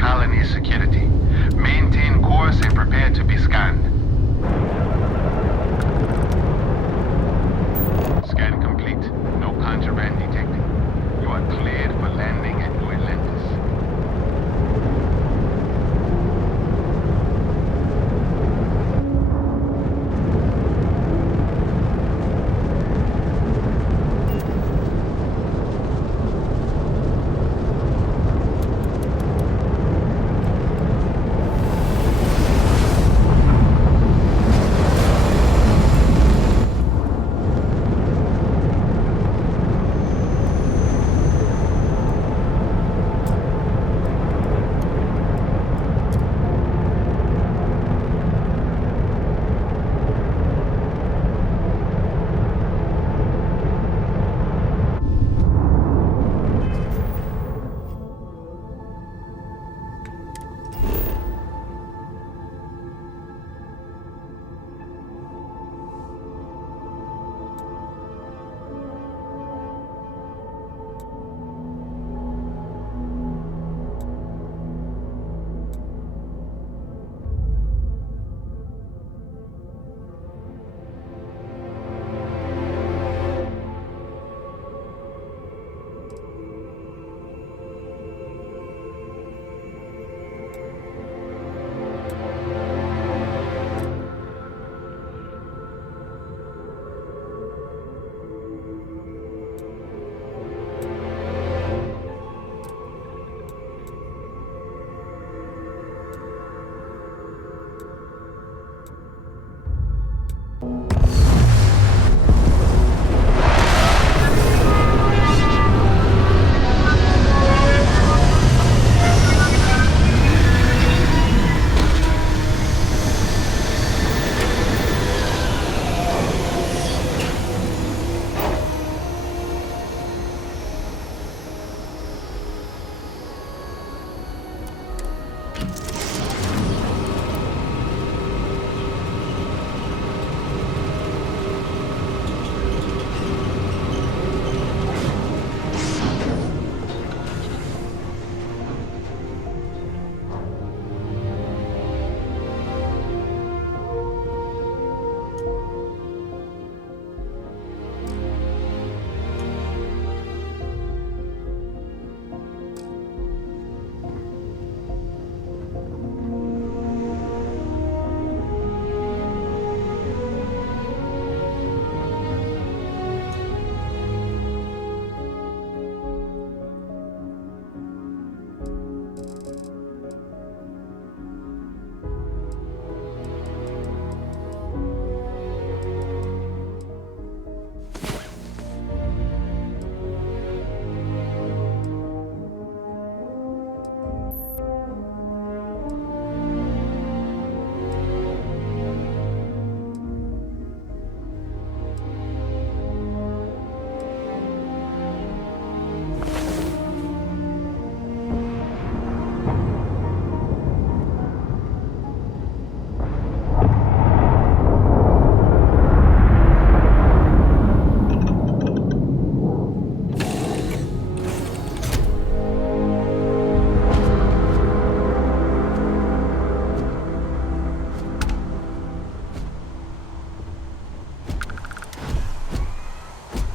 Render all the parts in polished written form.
colony security. Maintain course and prepare to be scanned. Scan complete. No contraband detected. You are cleared for landing at New Atlantis.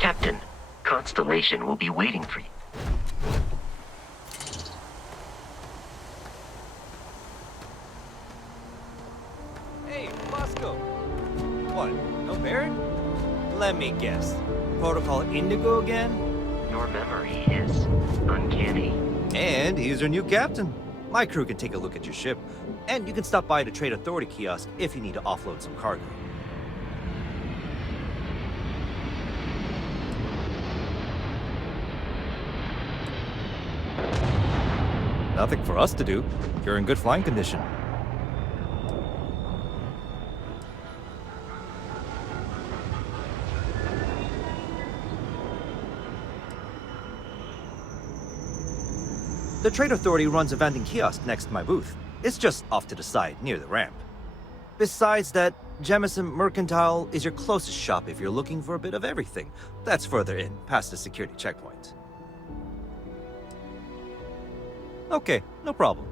Captain, Constellation will be waiting for you. Hey, Bosco. What, no Barrett? Let me guess. Protocol Indigo again? Your memory is uncanny. And he's your new captain. My crew can take a look at your ship, and you can stop by the Trade Authority kiosk if you need to offload some cargo. Nothing for us to do. You're in good flying condition. The Trade Authority runs a vending kiosk next to my booth. It's just off to the side, near the ramp. Besides that, Jemison Mercantile is your closest shop if you're looking for a bit of everything. That's further in, past the security checkpoint. Okay, no problem.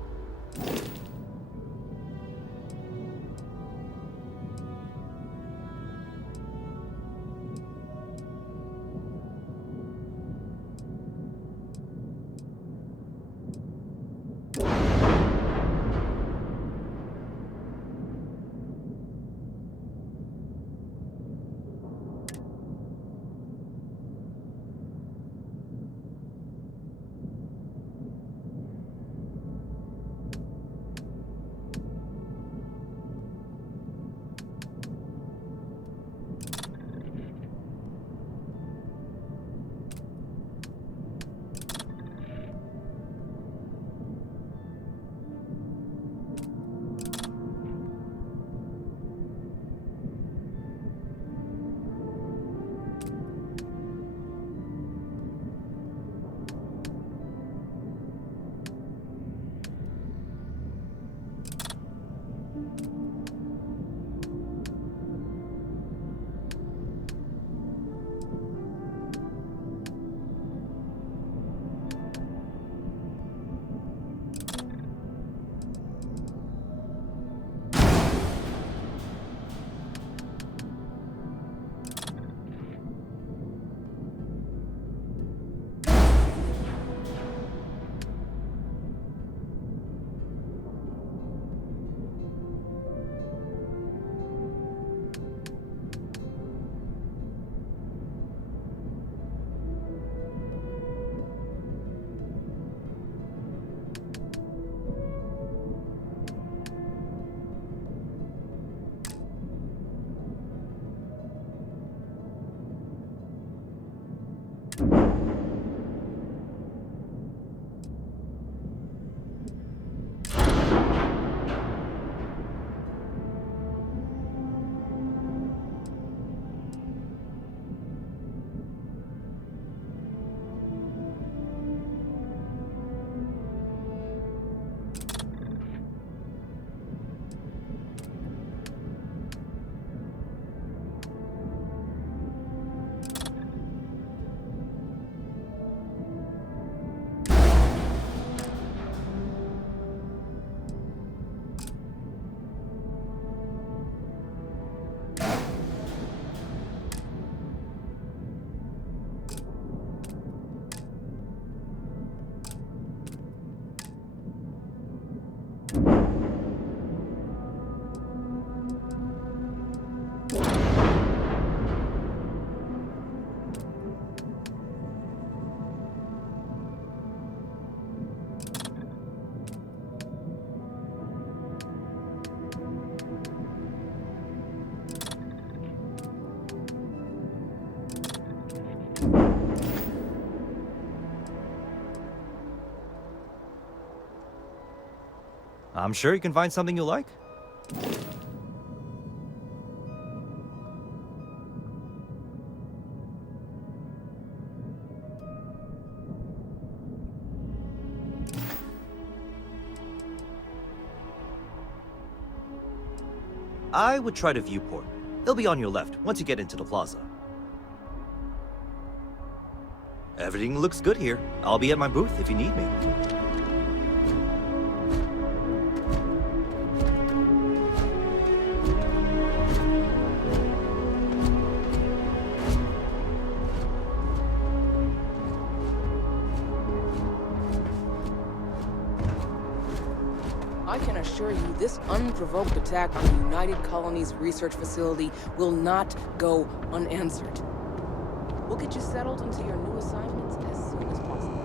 I'm sure you can find something you like. I would try the viewport. It'll be on your left once you get into the plaza. Everything looks good here. I'll be at my booth if you need me. I can assure you this unprovoked attack on the United Colonies research facility will not go unanswered. We'll get you settled into your new assignments as soon as possible.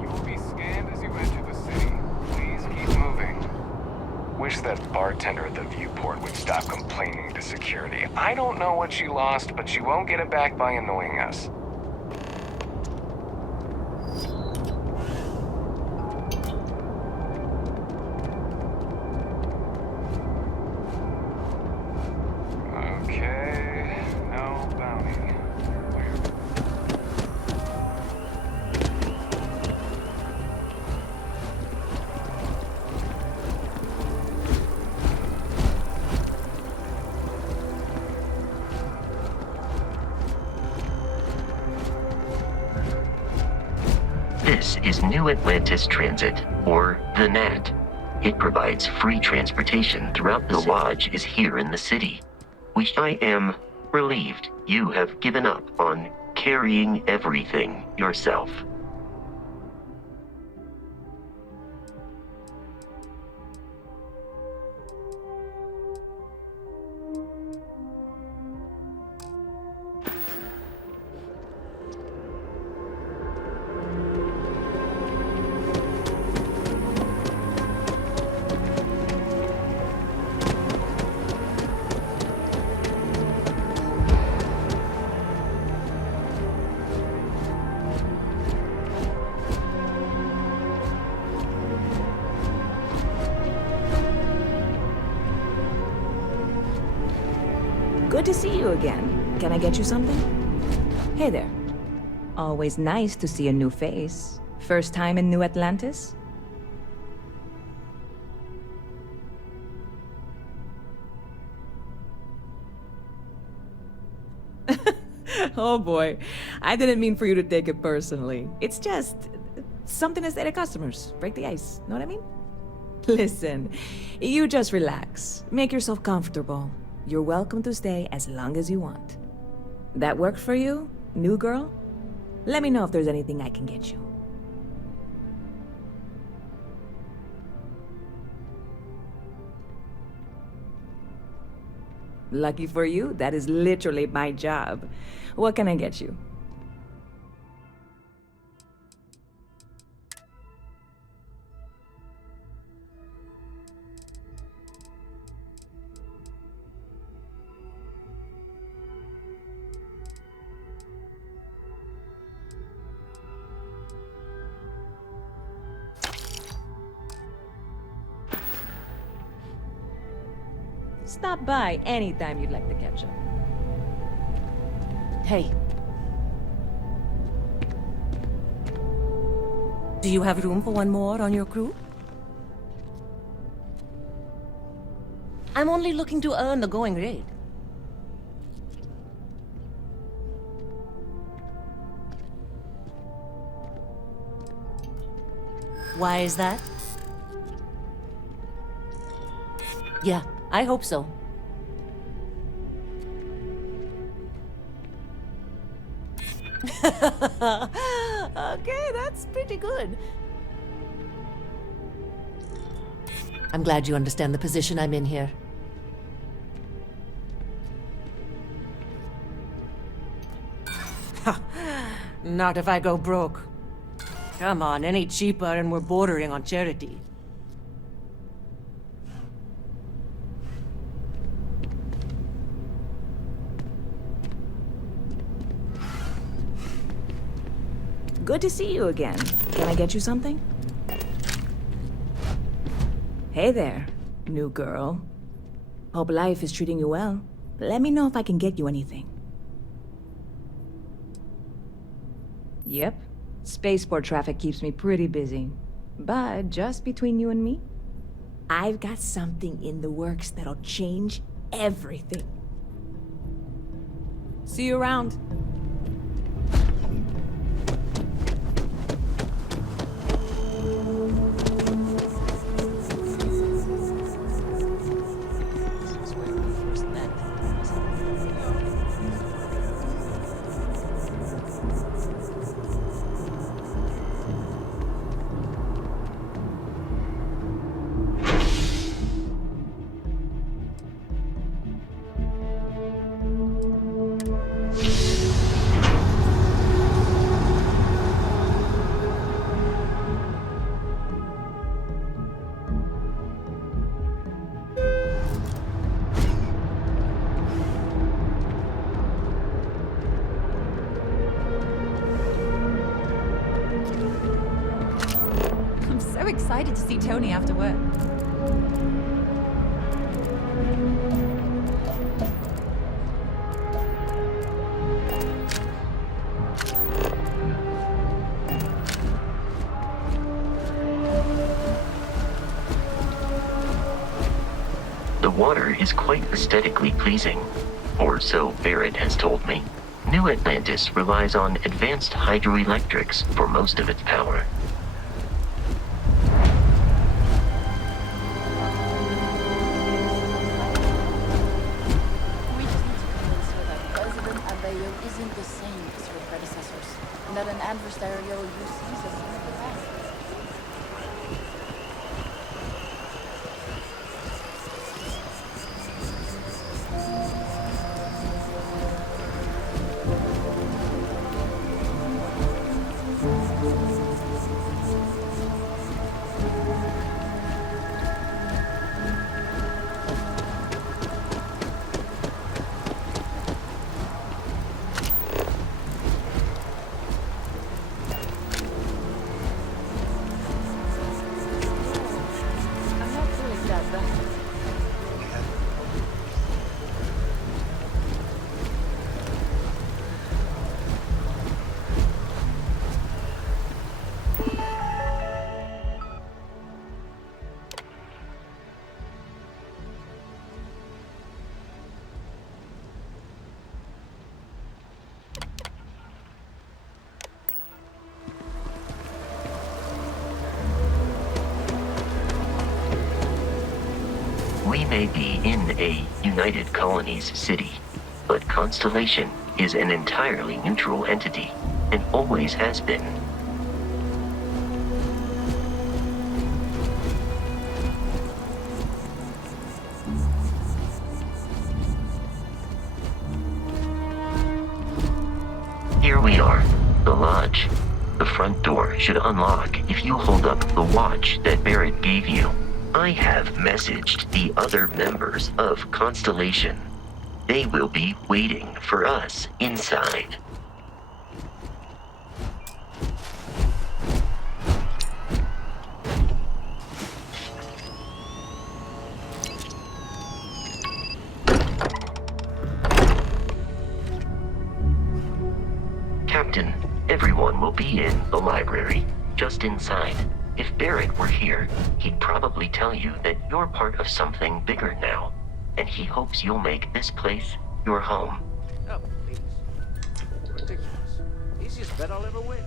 You will be scanned as you enter the city. Please keep moving. Wish that bartender at the viewport would stop complaining to security. I don't know what she lost, but she won't get it back by annoying us. This is New Atlantis Transit, or the NAT. It provides free transportation throughout the lodge is here in the city. Which I am relieved you have given up on carrying everything yourself. Good to see you again. Can I get you something? Hey there. Always nice to see a new face. First time in New Atlantis? Oh boy. I didn't mean for you to take it personally. It's just something to say to customers. Break the ice. Know what I mean? Listen, you just relax. Make yourself comfortable. You're welcome to stay as long as you want. That work for you, new girl? Let me know if there's anything I can get you. Lucky for you, that is literally my job. What can I get you? Stop by anytime you'd like to catch up. Hey. Do you have room for one more on your crew? I'm only looking to earn the going rate. Why is that? Yeah, I hope so. Okay, that's pretty good. I'm glad you understand the position I'm in here. Not if I go broke. Come on, any cheaper and we're bordering on charity. Good to see you again. Can I get you something? Hey there, new girl. Hope life is treating you well. Let me know if I can get you anything. Yep. Spaceport traffic keeps me pretty busy. But just between you and me, I've got something in the works that'll change everything. See you around. So excited to see Tony after work. The water is quite aesthetically pleasing, or so Barrett has told me. New Atlantis relies on advanced hydroelectrics for most of its power. adversarial UC system of the bank. We may be in a United Colonies city, but Constellation is an entirely neutral entity, and always has been. Here we are, the lodge. The front door should unlock if you hold up the watch that Barrett gave you. I have messaged the other members of Constellation. They will be waiting for us inside. Captain, everyone will be in the library, just inside. If Barrett were here, he'd probably tell you that you're part of something bigger now, and he hopes you'll make this place your home. Oh, please. Ridiculous. Easiest bet I'll ever win.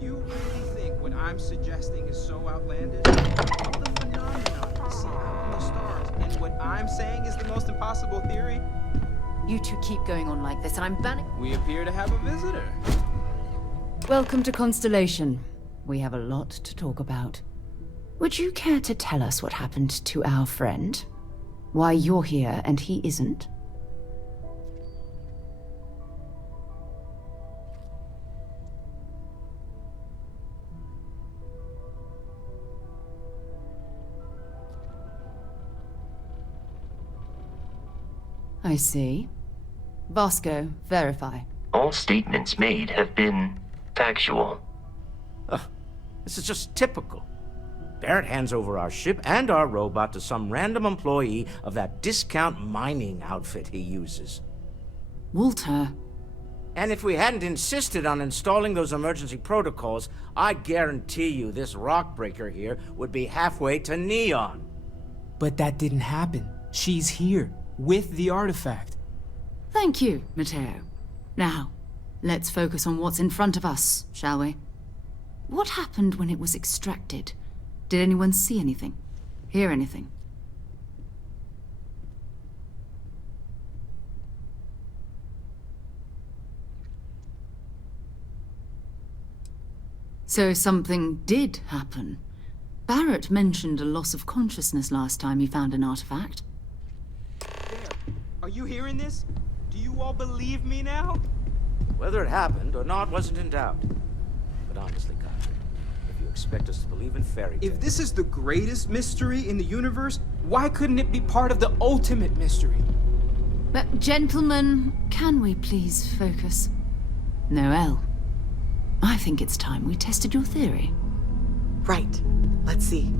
You really think what I'm suggesting is so outlandish? All the phenomena we see out in the stars, and what I'm saying is the most impossible theory? You two keep going on like this, and I'm banning. We appear to have a visitor. Welcome to Constellation. We have a lot to talk about. Would you care to tell us what happened to our friend? Why you're here and he isn't? I see. Vasco, verify. All statements made have been factual. This is just typical. Barrett hands over our ship and our robot to some random employee of that discount mining outfit he uses. Walter. And if we hadn't insisted on installing those emergency protocols, I guarantee you this rock breaker here would be halfway to Neon. But that didn't happen. She's here, with the artifact. Thank you, Matteo. Now, let's focus on what's in front of us, shall we? What happened when it was extracted? Did anyone see anything? Hear anything? So something did happen. Barrett mentioned a loss of consciousness last time he found an artifact. There. Are you hearing this? Do you all believe me now? Whether it happened or not wasn't in doubt. But honestly, Conrad, if you expect us to believe in fairy tales... If this is the greatest mystery in the universe, why couldn't it be part of the ultimate mystery? But, gentlemen, can we please focus? Noel, I think it's time we tested your theory. Right. Let's see.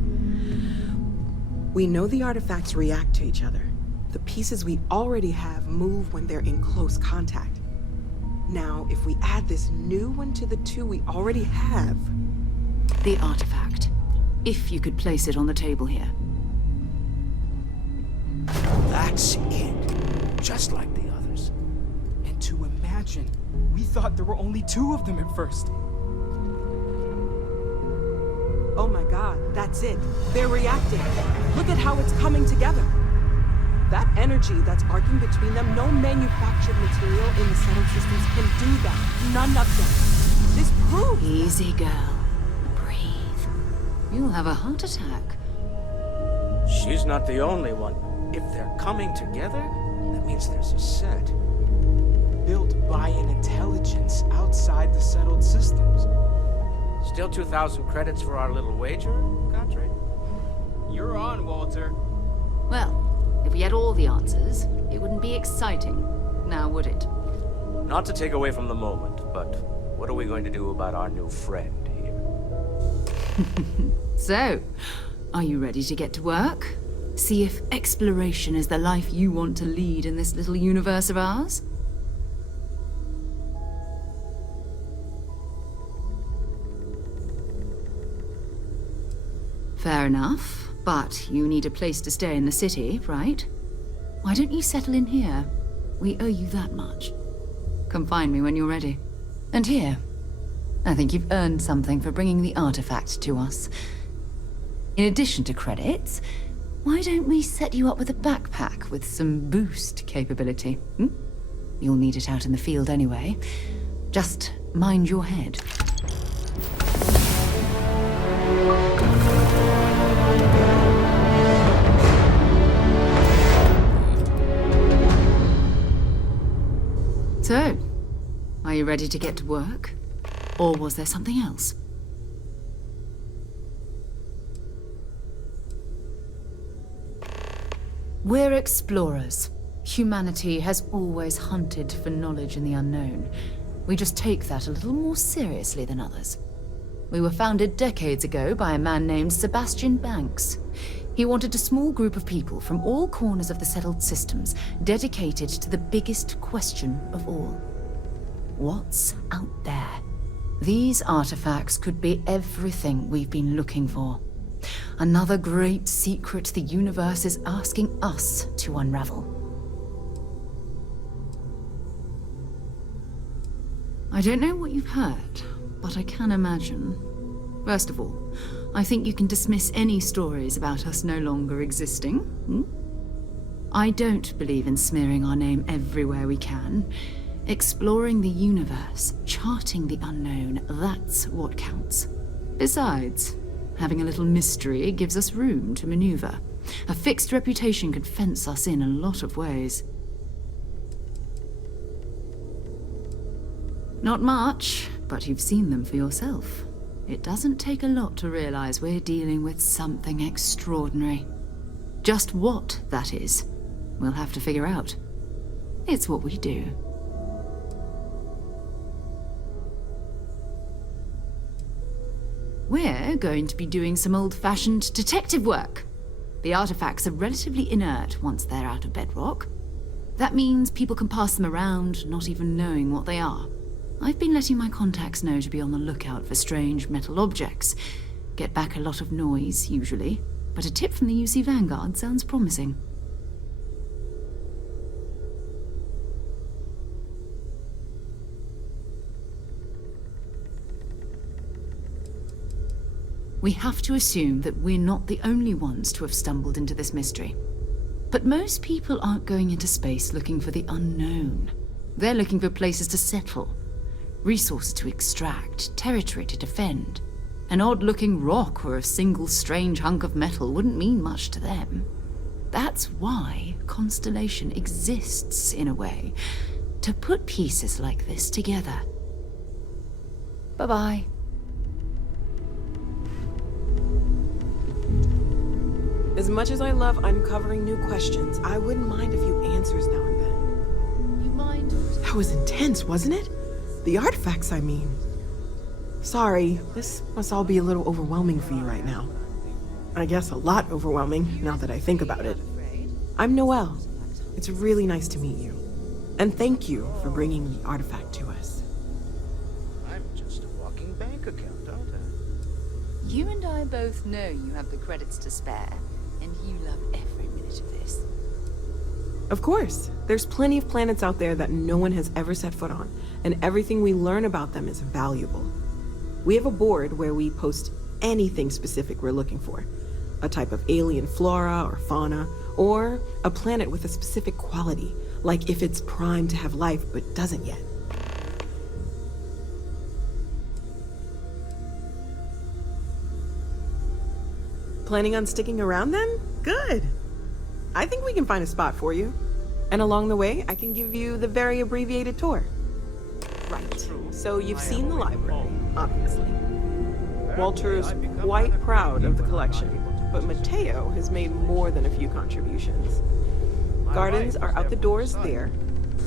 We know the artifacts react to each other. The pieces we already have move when they're in close contact. Now, if we add this new one to the two we already have... The artifact. If you could place it on the table here. That's it. Just like the others. And to imagine, we thought there were only 2 of them at first. Oh my god, that's it. They're reacting. Look at how it's coming together. That energy that's arcing between them, no manufactured material in the settled systems can do that. None of them. This proves... Easy, girl. Breathe. You'll have a heart attack. She's not the only one. If they're coming together, that means there's a set. Built by an intelligence outside the settled systems. Still 2,000 credits for our little wager, Godfrey? You're on, Walter. Well, if we had all the answers, it wouldn't be exciting, now would it? Not to take away from the moment, but what are we going to do about our new friend here? So, are you ready to get to work? See if exploration is the life you want to lead in this little universe of ours? Fair enough, but you need a place to stay in the city, right? Why don't you settle in here? We owe you that much. Come find me when you're ready. And here, I think you've earned something for bringing the artifact to us. In addition to credits, why don't we set you up with a backpack with some boost capability? You'll need it out in the field anyway. Just mind your head. So, are you ready to get to work? Or was there something else? We're explorers. Humanity has always hunted for knowledge in the unknown. We just take that a little more seriously than others. We were founded decades ago by a man named Sebastian Banks. He wanted a small group of people from all corners of the settled systems dedicated to the biggest question of all. What's out there? These artifacts could be everything we've been looking for. Another great secret the universe is asking us to unravel. I don't know what you've heard, but I can imagine. First of all, I think you can dismiss any stories about us no longer existing. I don't believe in smearing our name everywhere we can. Exploring the universe, charting the unknown, that's what counts. Besides, having a little mystery gives us room to maneuver. A fixed reputation could fence us in a lot of ways. Not much, but you've seen them for yourself. It doesn't take a lot to realize we're dealing with something extraordinary. Just what that is, we'll have to figure out. It's what we do. We're going to be doing some old-fashioned detective work. The artifacts are relatively inert once they're out of bedrock. That means people can pass them around, not even knowing what they are. I've been letting my contacts know to be on the lookout for strange metal objects. Get back a lot of noise, usually, but a tip from the UC Vanguard sounds promising. We have to assume that we're not the only ones to have stumbled into this mystery. But most people aren't going into space looking for the unknown. They're looking for places to settle. Resources to extract, territory to defend. An odd-looking rock or a single strange hunk of metal wouldn't mean much to them. That's why Constellation exists, in a way, to put pieces like this together. Bye-bye. As much as I love uncovering new questions, I wouldn't mind a few answers now and then. You mind? That was intense, wasn't it? The artifacts, I mean. Sorry, this must all be a little overwhelming for you right now. I guess a lot overwhelming, now that I think about it. I'm Noelle. It's really nice to meet you. And thank you for bringing the artifact to us. I'm just a walking bank account, aren't I? You and I both know you have the credits to spare, and you love every minute of this. Of course. There's plenty of planets out there that no one has ever set foot on, and everything we learn about them is valuable. We have a board where we post anything specific we're looking for. A type of alien flora or fauna, or a planet with a specific quality, like if it's primed to have life but doesn't yet. Planning on sticking around then? Good. I think we can find a spot for you. And along the way, I can give you the very abbreviated tour. Right. So you've seen the library, obviously. Walter's quite proud of the collection, but Mateo has made more than a few contributions. Gardens are out the doors there,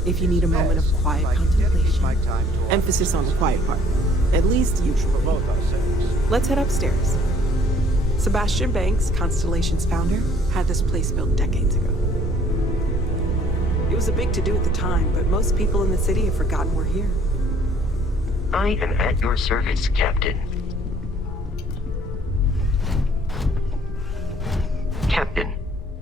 if you need a moment of quiet contemplation. Emphasis on the quiet part, at least usually. Let's head upstairs. Sebastian Banks, Constellation's founder, had this place built decades ago. It was a big to-do at the time, but most people in the city have forgotten we're here. I am at your service, Captain. Captain,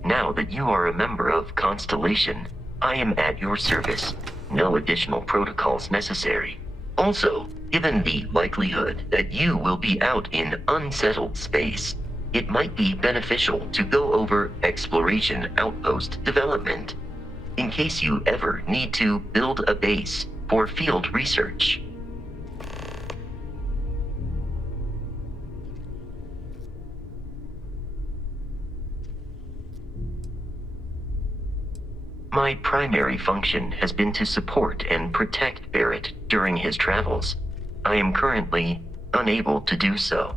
now that you are a member of Constellation, I am at your service. No additional protocols necessary. Also, given the likelihood that you will be out in unsettled space, it might be beneficial to go over exploration outpost development, in case you ever need to build a base for field research. My primary function has been to support and protect Barrett during his travels. I am currently unable to do so.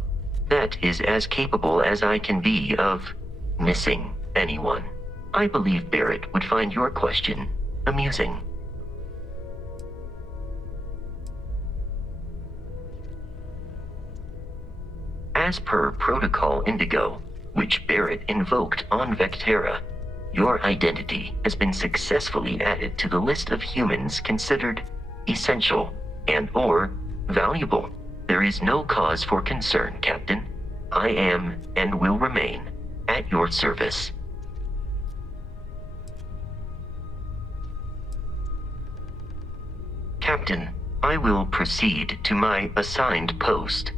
That is as capable as I can be of missing anyone. I believe Barrett would find your question amusing. As per Protocol Indigo, which Barrett invoked on Vectera, your identity has been successfully added to the list of humans considered essential and/or valuable. There is no cause for concern, Captain. I am and will remain at your service. Captain, I will proceed to my assigned post.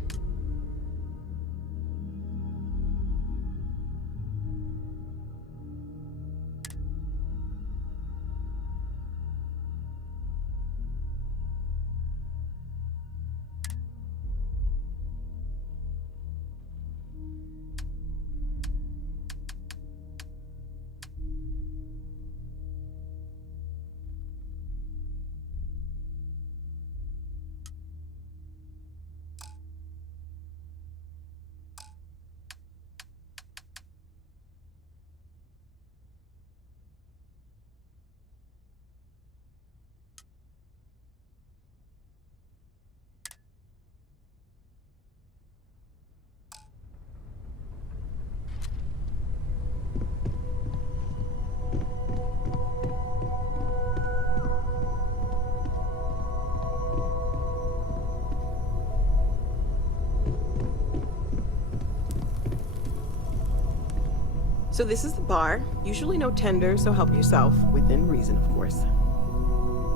So this is the bar. Usually no tender, so help yourself, within reason, of course.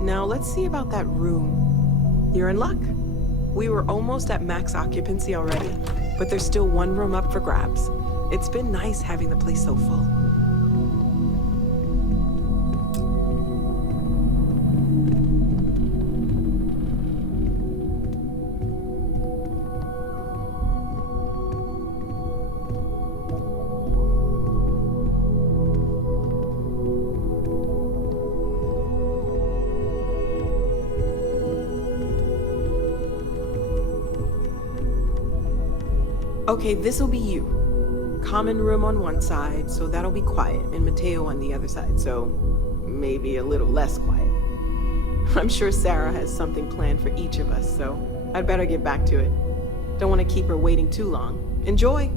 Now let's see about that room. You're in luck. We were almost at max occupancy already, but there's still one room up for grabs. It's been nice having the place so full. Okay, this'll be you. Common room on one side, so that'll be quiet, and Mateo on the other side, so maybe a little less quiet. I'm sure Sarah has something planned for each of us, so I'd better get back to it. Don't want to keep her waiting too long. Enjoy!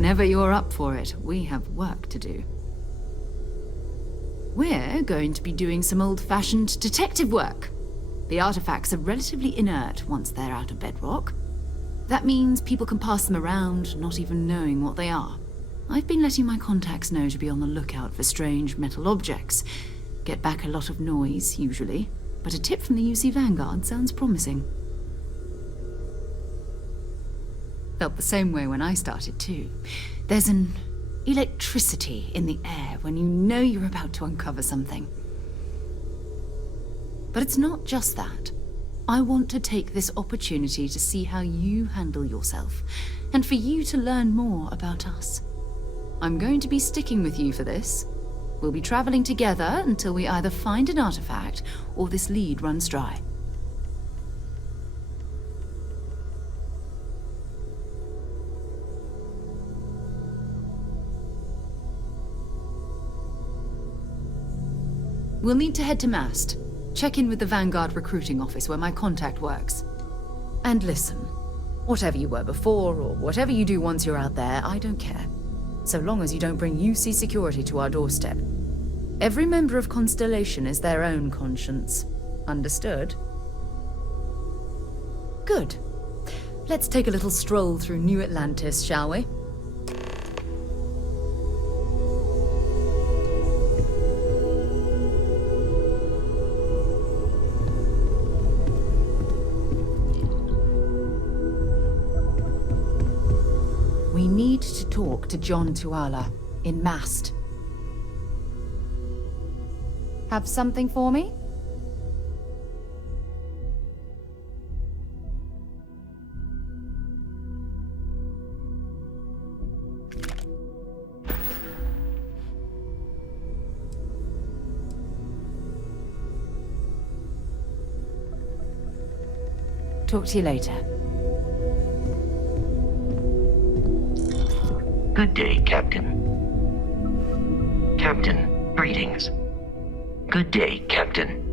Whenever you're up for it, we have work to do. We're going to be doing some old-fashioned detective work. The artifacts are relatively inert once they're out of bedrock. That means people can pass them around, not even knowing what they are. I've been letting my contacts know to be on the lookout for strange metal objects. Get back a lot of noise, usually, but a tip from the UC Vanguard sounds promising. Felt the same way when I started, too. There's an electricity in the air when you know you're about to uncover something. But it's not just that. I want to take this opportunity to see how you handle yourself, and for you to learn more about us. I'm going to be sticking with you for this. We'll be traveling together until we either find an artifact or this lead runs dry. We'll need to head to Mast. Check in with the Vanguard recruiting office where my contact works. And listen, whatever you were before or whatever you do once you're out there, I don't care. So long as you don't bring UC security to our doorstep. Every member of Constellation is their own conscience. Understood? Good. Let's take a little stroll through New Atlantis, shall we? We need to talk to John Tuala in Mast. Have something for me? Talk to you later. Good day, Captain. Captain, greetings. Good day, Captain.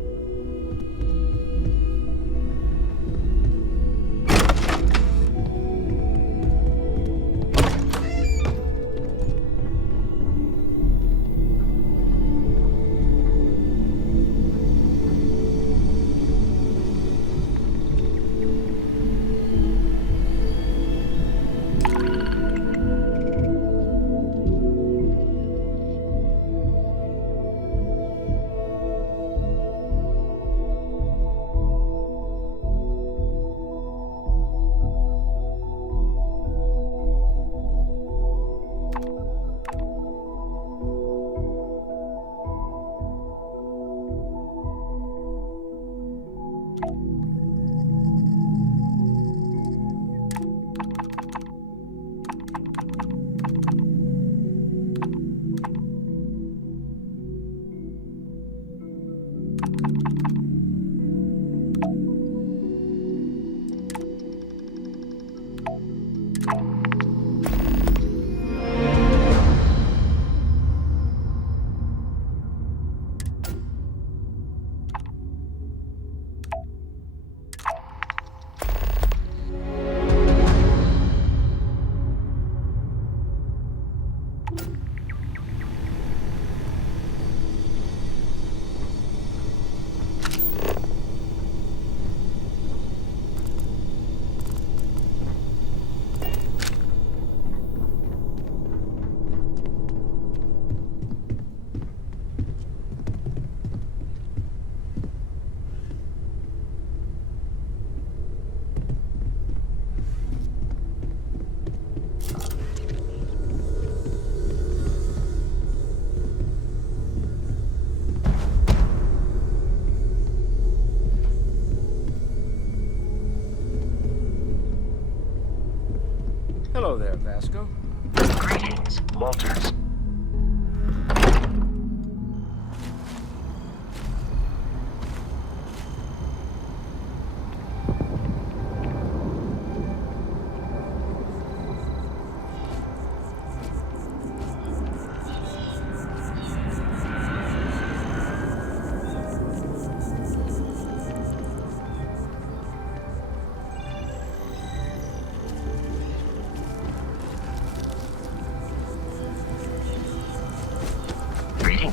Hello there, Vasco. Greetings, Walters.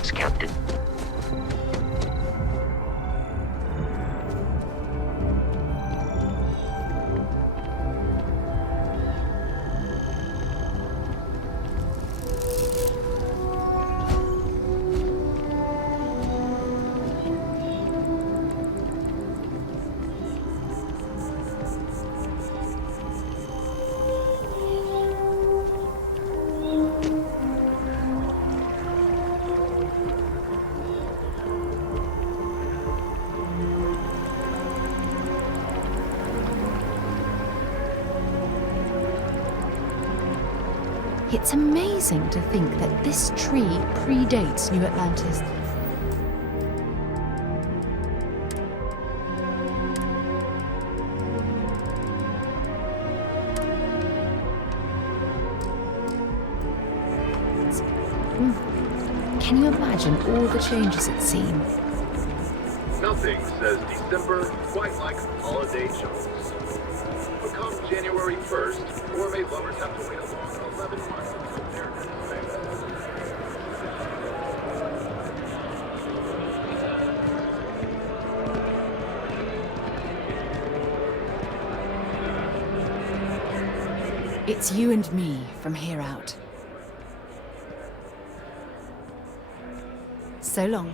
walkthroughs, Captain. It's amazing to think that this tree predates New Atlantis. Can you imagine all the changes it's seen? Nothing says December quite like holiday chocolates. But come January 1st, gourmet lovers have to wait a long 11 months until they're It's you and me from here out. So long.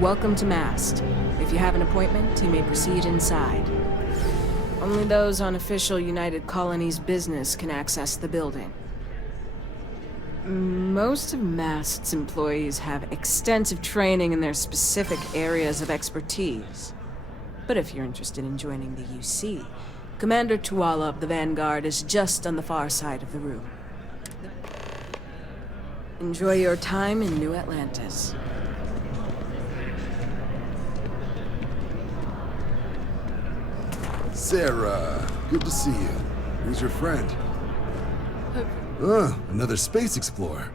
Welcome to Mast. If you have an appointment, you may proceed inside. Only those on official United Colonies business can access the building. Most of Mast's employees have extensive training in their specific areas of expertise. But if you're interested in joining the UC, Commander Tuala of the Vanguard is just on the far side of the room. Enjoy your time in New Atlantis. Sarah, good to see you. Who's your friend? Another space explorer.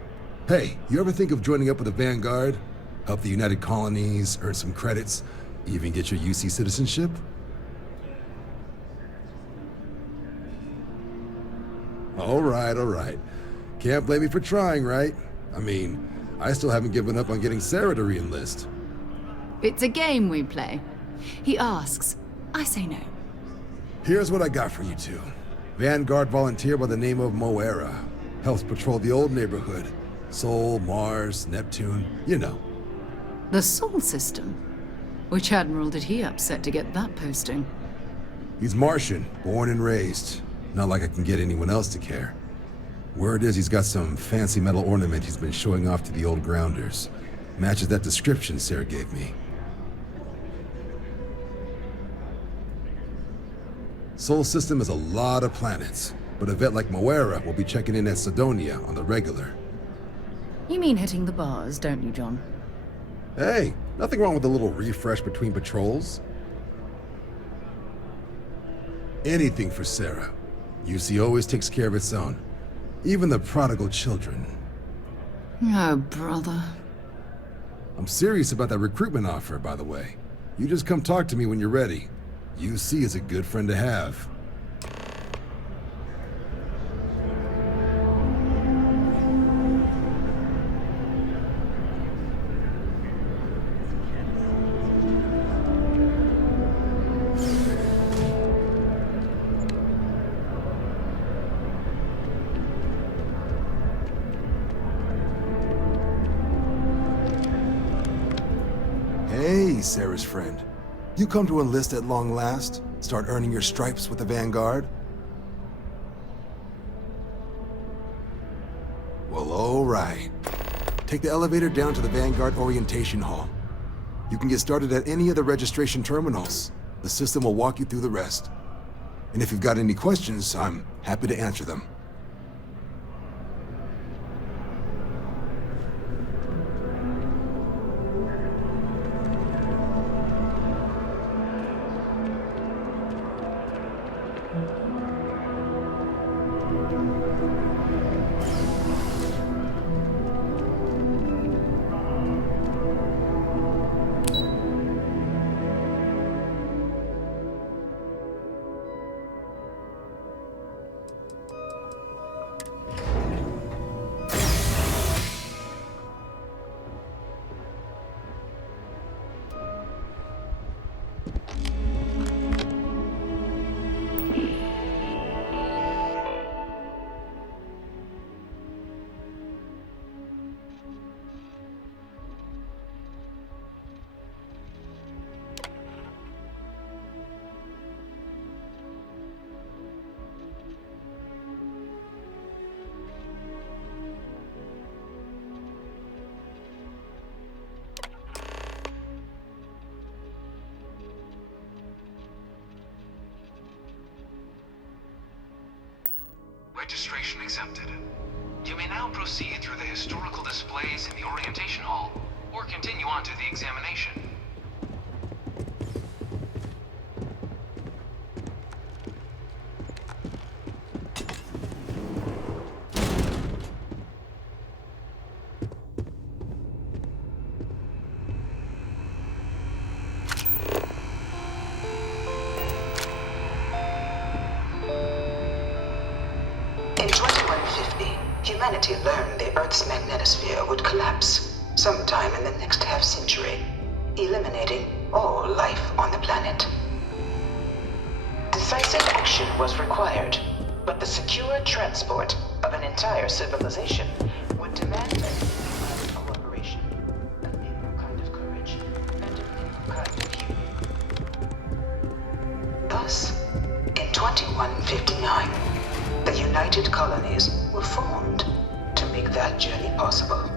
Hey, you ever think of joining up with the Vanguard? Help the United Colonies, earn some credits, even get your UC citizenship? All right. Can't blame me for trying, right? I mean, I still haven't given up on getting Sarah to re-enlist. It's a game we play. He asks, I say no. Here's what I got for you two. Vanguard volunteer by the name of Moira. Helps patrol the old neighborhood. Sol, Mars, Neptune, you know. The Sol system? Which admiral did he upset to get that posting? He's Martian, born and raised. Not like I can get anyone else to care. Word is he's got some fancy metal ornament he's been showing off to the old grounders. Matches that description Sarah gave me. Sol system has a lot of planets, but a vet like Moira will be checking in at Sidonia on the regular. You mean hitting the bars, don't you, John? Hey, nothing wrong with a little refresh between patrols. Anything for Sarah. UC always takes care of its own. Even the prodigal children. Oh, brother. I'm serious about that recruitment offer, by the way. You just come talk to me when you're ready. UC is a good friend to have. Sarah's friend. You come to enlist at long last? Start earning your stripes with the Vanguard? Well, all right. Take the elevator down to the Vanguard Orientation Hall. You can get started at any of the registration terminals. The system will walk you through the rest. And if you've got any questions, I'm happy to answer them. Registration accepted. You may now proceed through the historical displays in the orientation hall, or continue on to the examination. Humanity learned the Earth's magnetosphere would collapse sometime in the next half-century, eliminating all life on the planet. Decisive action was required, but the secure transport of an entire civilization would demand a new kind of cooperation, a new kind of courage, and a new kind of union. Thus, in 2159, the United Colonies were formed to make that journey possible.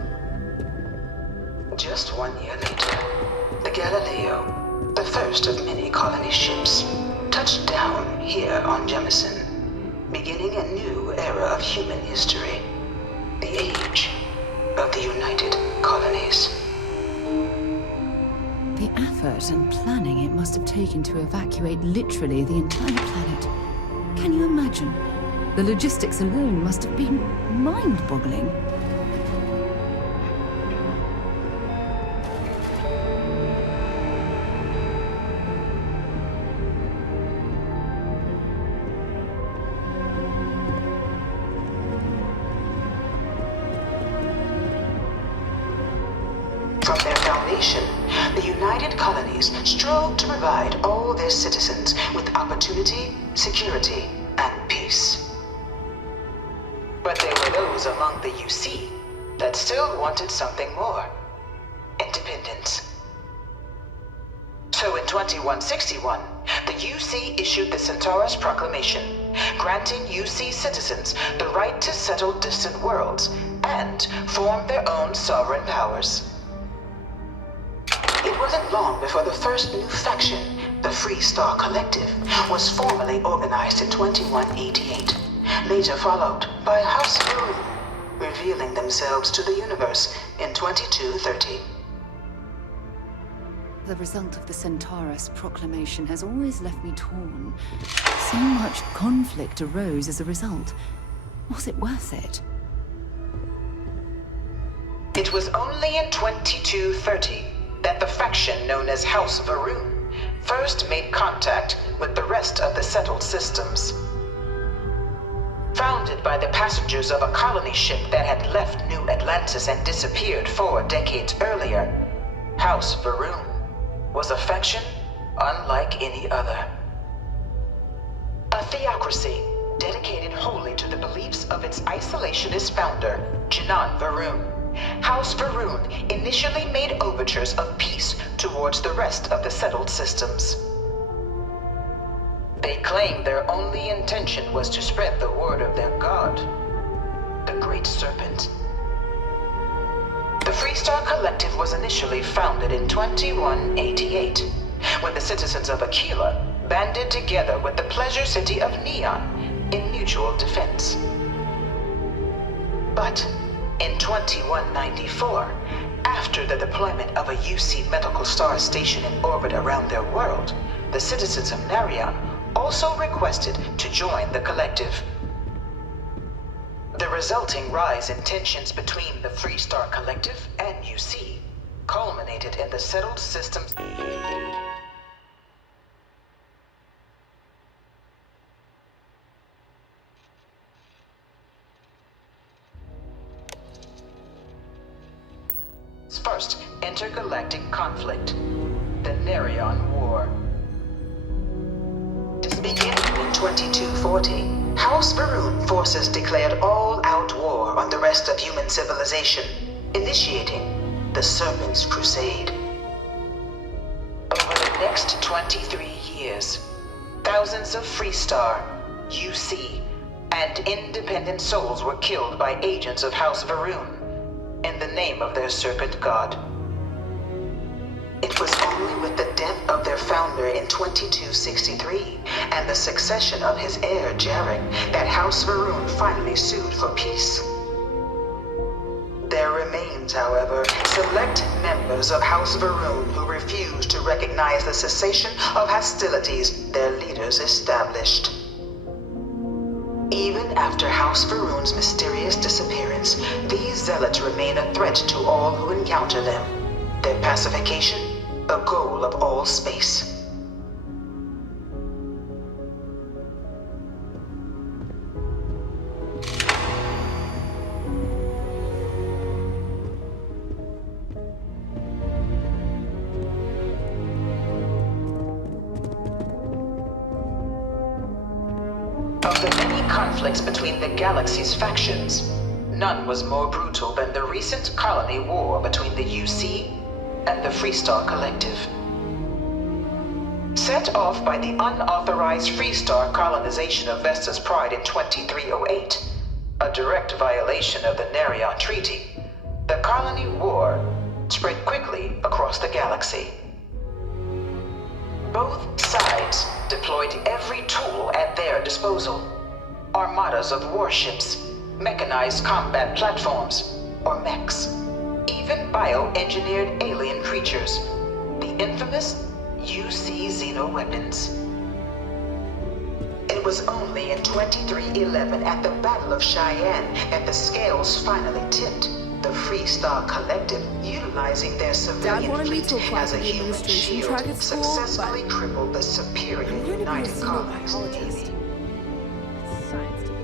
Just 1 year later, the Galileo, the first of many colony ships, touched down here on Jemison, beginning a new era of human history, the age of the United Colonies. The effort and planning it must have taken to evacuate literally the entire planet. Can you imagine? The logistics alone must have been mind-boggling. From their foundation, the United Colonies strove to provide all their citizens with opportunity, security, and peace. But there were those among the UC that still wanted something more. Independence. So in 2161, the UC issued the Centaurus Proclamation, granting UC citizens the right to settle distant worlds and form their own sovereign powers. It wasn't long before the first new faction, the Free Star Collective, was formally organized in 2188. Later followed by House Boom, revealing themselves to the universe in 2230. The result of the Centaurus Proclamation has always left me torn. So much conflict arose as a result. Was it worth it? It was only in 2230 that the faction known as House Varun first made contact with the rest of the settled systems. Founded by the passengers of a colony ship that had left New Atlantis and disappeared 4 decades earlier, House Varun was a faction unlike any other. A theocracy dedicated wholly to the beliefs of its isolationist founder, Jinan Varun. House Varun initially made overtures of peace towards the rest of the settled systems. They claimed their only intention was to spread the word of their god, the Great Serpent. The Freestar Collective was initially founded in 2188, when the citizens of Aquila banded together with the pleasure city of Neon in mutual defense. But in 2194, after the deployment of a UC medical star station in orbit around their world, the citizens of Narion also requested to join the collective. The resulting rise in tensions between the Freestar Collective and UC culminated in the settled systems. First intergalactic conflict, the Narion War. Beginning in 2240, House Varun forces declared all-out war on the rest of human civilization, initiating the Serpent's Crusade. Over the next 23 years, thousands of Freestar, UC, and independent souls were killed by agents of House Varun in the name of their serpent god. It was only with the death of their founder in 2263 and the succession of his heir, Jarek, that House Varun finally sued for peace. There remains, however, select members of House Varun who refuse to recognize the cessation of hostilities their leaders established. Even after House Varun's mysterious disappearance, these zealots remain a threat to all who encounter them. Their pacification, a goal of all space. Of the many conflicts between the galaxy's factions, none was more brutal than the recent colony war between the UC and the Freestar Collective. Set off by the unauthorized Freestar colonization of Vesta's Pride in 2308, a direct violation of the Narion Treaty, the colony war spread quickly across the galaxy. Both sides deployed every tool at their disposal. Armadas of warships, mechanized combat platforms, or mechs. Even bioengineered alien creatures, the infamous UC xeno-weapons. It was only in 2311 at the Battle of Cheyenne that the scales finally tipped, the Freestar Collective utilizing their civilian fleet as a human shield successfully crippled the superior United Colonies Navy.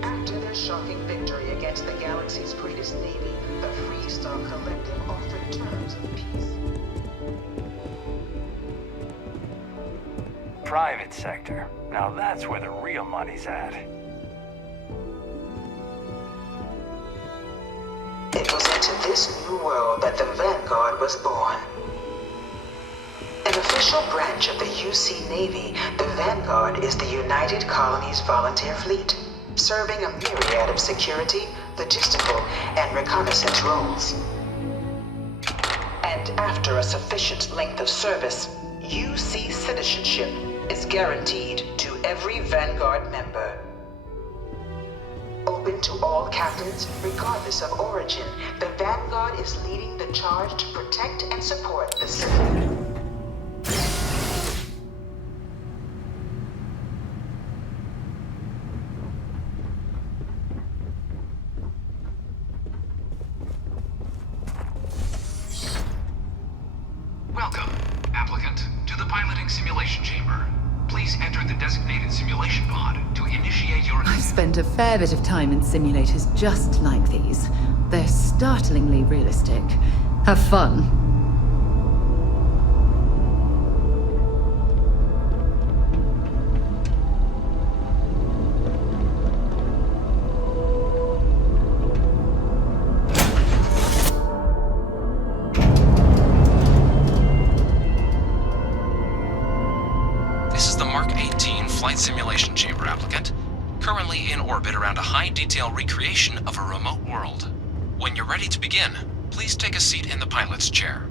After their shocking victory against the galaxy's greatest navy, the Freestar Collective offered terms of peace. Private sector. Now that's where the real money's at. It was into this new world that the Vanguard was born. An official branch of the UC Navy, the Vanguard is the United Colonies Volunteer Fleet, serving a myriad of security, logistical, and reconnaissance roles. And after a sufficient length of service, UC citizenship is guaranteed to every Vanguard member. Open to all captains, regardless of origin, the Vanguard is leading the charge to protect and support the city. Welcome, applicant, to the piloting simulation chamber. Please enter the designated simulation pod to initiate your... I've spent a fair bit of time in simulators just like these. They're startlingly realistic. Have fun. This is the Mark 18 Flight Simulation Chamber applicant, currently in orbit around a high-detail recreation of a remote world. When you're ready to begin, please take a seat in the pilot's chair.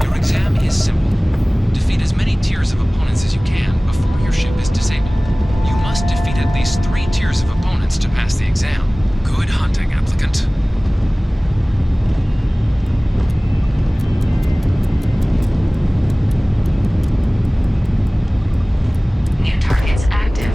Your exam is simple. Defeat as many tiers of opponents as you can before your ship is disabled. You must defeat at least 3 tiers of opponents to pass the exam. Good hunting, applicant. New targets active.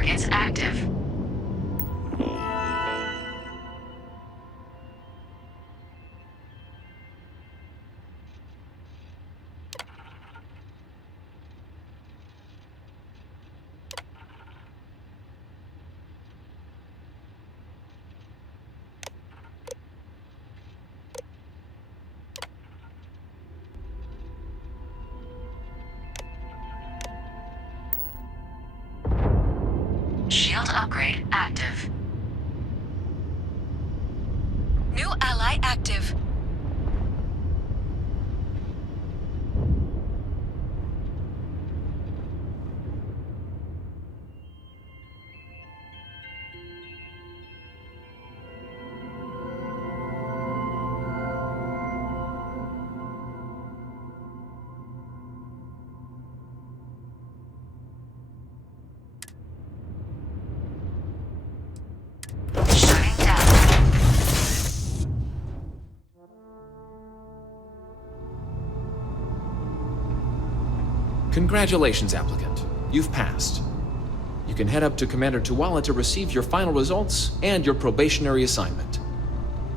targets active. Shield upgrade active. New ally active. Congratulations, applicant. You've passed. You can head up to Commander Tuwala to receive your final results and your probationary assignment.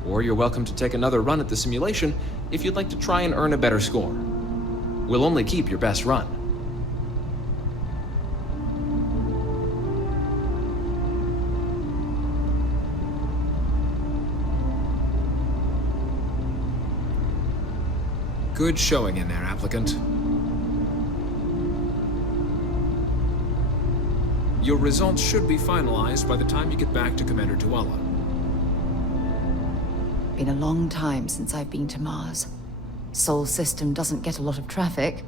Or you're welcome to take another run at the simulation if you'd like to try and earn a better score. We'll only keep your best run. Good showing in there, applicant. Your results should be finalized by the time you get back to Commander Tuwala. Been a long time since I've been to Mars. Sol system doesn't get a lot of traffic.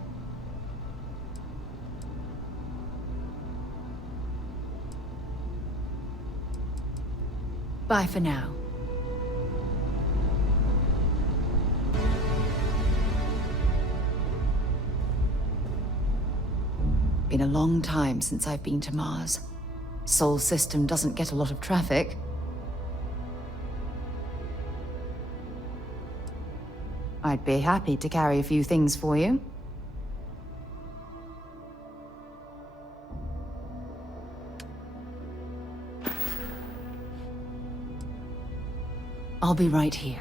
Bye for now. Been a long time since I've been to Mars. Sol system doesn't get a lot of traffic. I'd be happy to carry a few things for you. I'll be right here.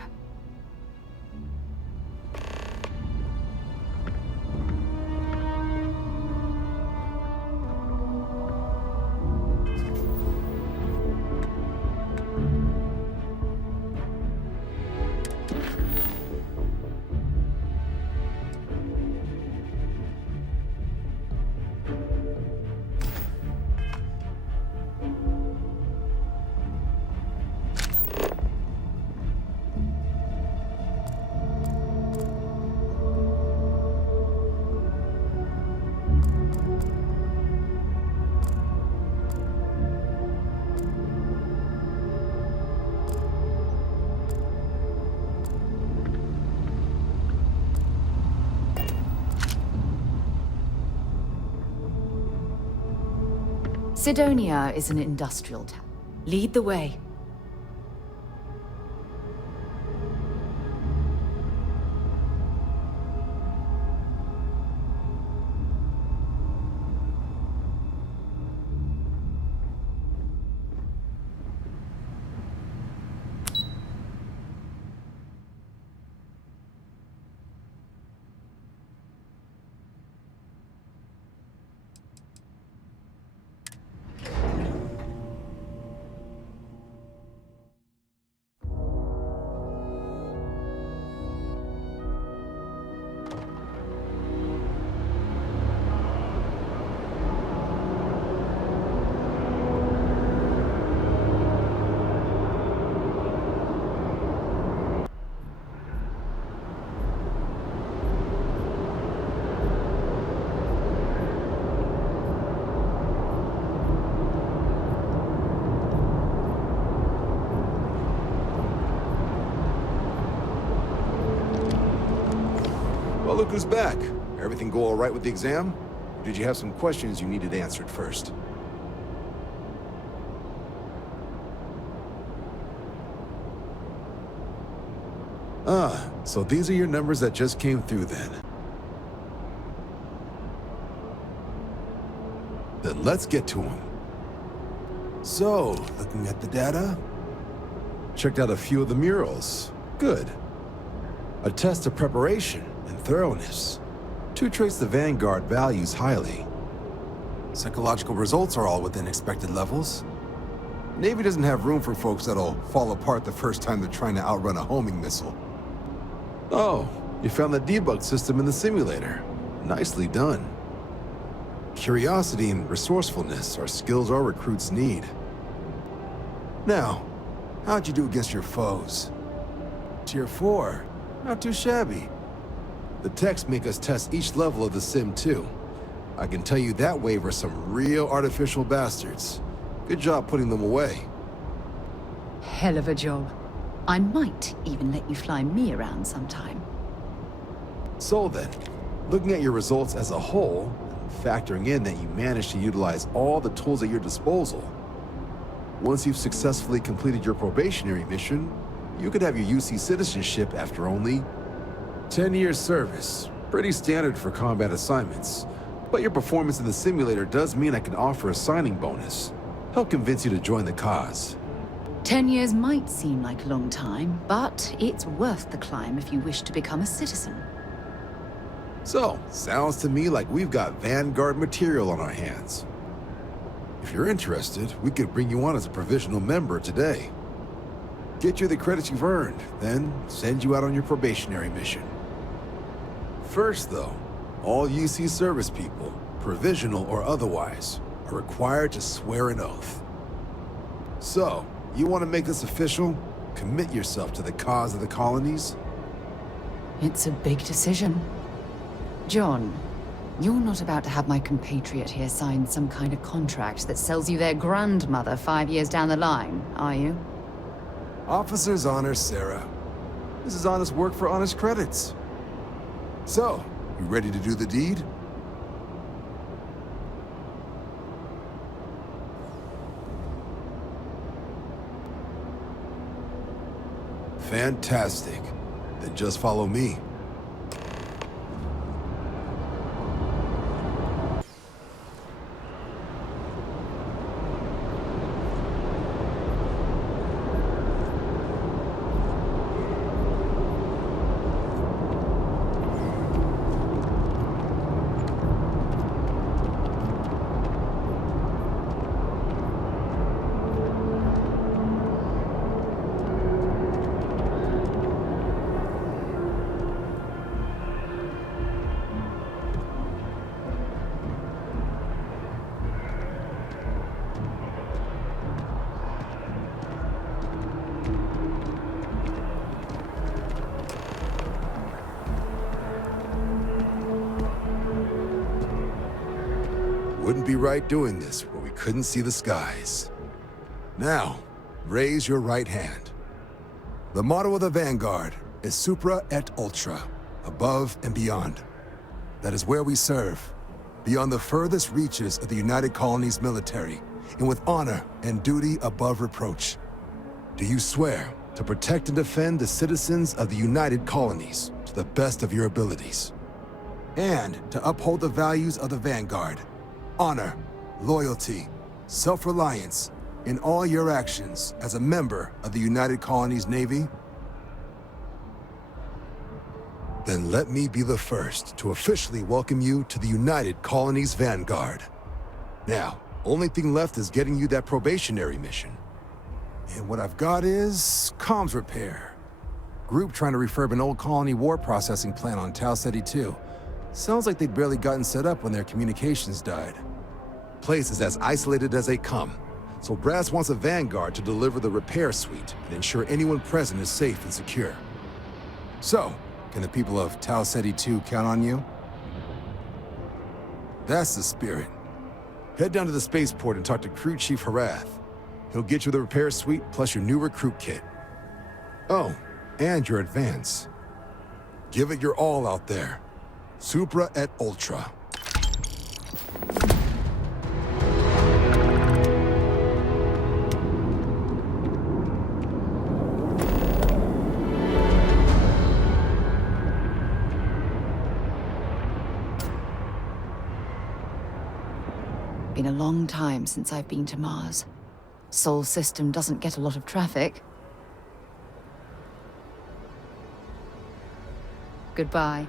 Sidonia is an industrial town. Lead the way. Well, look who's back. Everything go all right with the exam? Or did you have some questions you needed answered first? Ah, so these are your numbers that just came through then. Then let's get to them. So, looking at the data, checked out a few of the murals. Good. A test of preparation and thoroughness. Two traits the Vanguard values highly. Psychological results are all within expected levels. Navy doesn't have room for folks that'll fall apart the first time they're trying to outrun a homing missile. Oh, you found the debug system in the simulator. Nicely done. Curiosity and resourcefulness are skills our recruits need. Now, how'd you do against your foes? Tier 4, not too shabby. The techs make us test each level of the sim too. I can tell you that wave are some real artificial bastards. Good job putting them away. Hell of a job. I might even let you fly me around sometime. So then, looking at your results as a whole, factoring in that you managed to utilize all the tools at your disposal, once you've successfully completed your probationary mission, you could have your UC citizenship after only 10 years service. Pretty standard for combat assignments. But your performance in the simulator does mean I can offer a signing bonus. Help convince you to join the cause. 10 years might seem like a long time, but it's worth the climb if you wish to become a citizen. So, sounds to me like we've got Vanguard material on our hands. If you're interested, we could bring you on as a provisional member today. Get you the credits you've earned, then send you out on your probationary mission. First though, all UC service people, provisional or otherwise, are required to swear an oath. So, you want to make this official? Commit yourself to the cause of the colonies? It's a big decision. John, you're not about to have my compatriot here sign some kind of contract that sells you their grandmother 5 years down the line, are you? Officer's honor, Sarah. This is honest work for honest credits. So, you ready to do the deed? Fantastic. Then just follow me. Wouldn't be right doing this where we couldn't see the skies. Now, raise your right hand. The motto of the Vanguard is Supra et Ultra, above and beyond. That is where we serve, beyond the furthest reaches of the United Colonies military, and with honor and duty above reproach. Do you swear to protect and defend the citizens of the United Colonies to the best of your abilities, and to uphold the values of the Vanguard? Honor, loyalty, self-reliance in all your actions as a member of the United Colonies Navy? Then let me be the first to officially welcome you to the United Colonies Vanguard. Now, only thing left is getting you that probationary mission. And what I've got is comms repair. Group trying to refurb an old colony war processing plant on Tau Ceti 2. Sounds like they'd barely gotten set up when their communications died. Place is as isolated as they come, so Brass wants a Vanguard to deliver the repair suite and ensure anyone present is safe and secure. So, can the people of Tau Ceti 2 count on you? That's the spirit. Head down to the spaceport and talk to Crew Chief Harath. He'll get you the repair suite plus your new recruit kit. Oh, and your advance. Give it your all out there. Supra et Ultra. Been a long time since I've been to Mars. Sol system doesn't get a lot of traffic. Goodbye.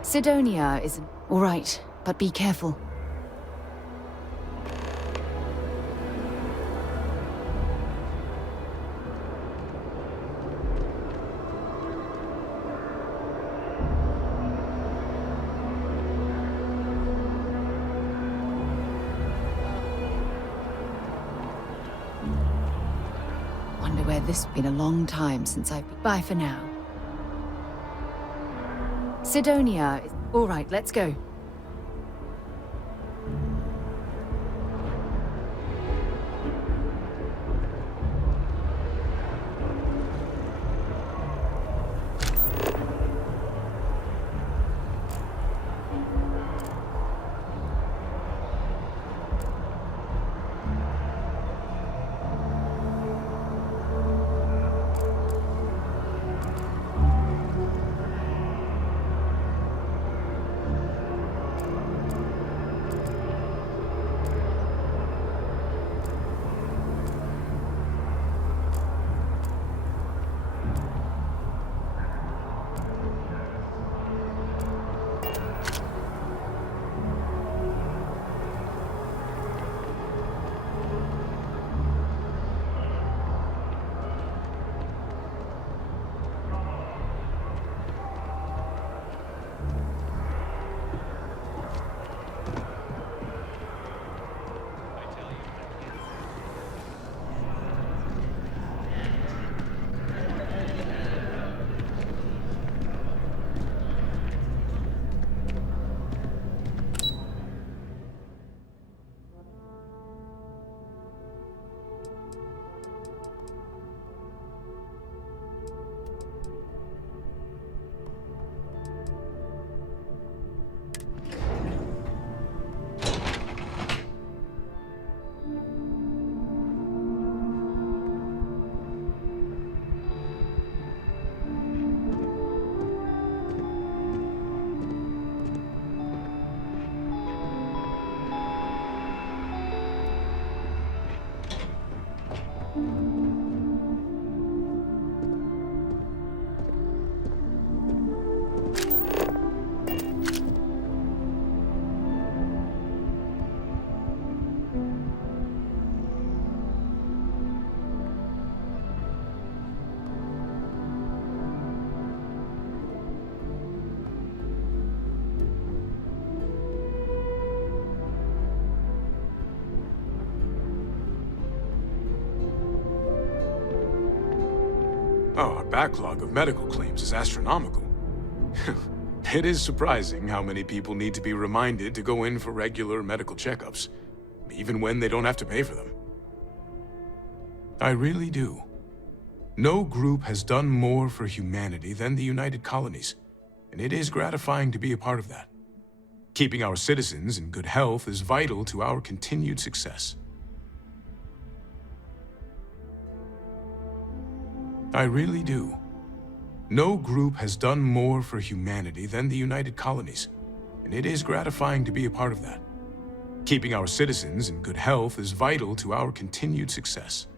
Sidonia isn't... All right, but be careful. Wonder where this... Been a long time since I've been... Bye for now. Sidonia is... All right, let's go. Oh, our backlog of medical claims is astronomical. It is surprising how many people need to be reminded to go in for regular medical checkups, even when they don't have to pay for them. I really do. No group has done more for humanity than the United Colonies, and it is gratifying to be a part of that. Keeping our citizens in good health is vital to our continued success. I really do. No group has done more for humanity than the United Colonies, and it is gratifying to be a part of that. Keeping our citizens in good health is vital to our continued success.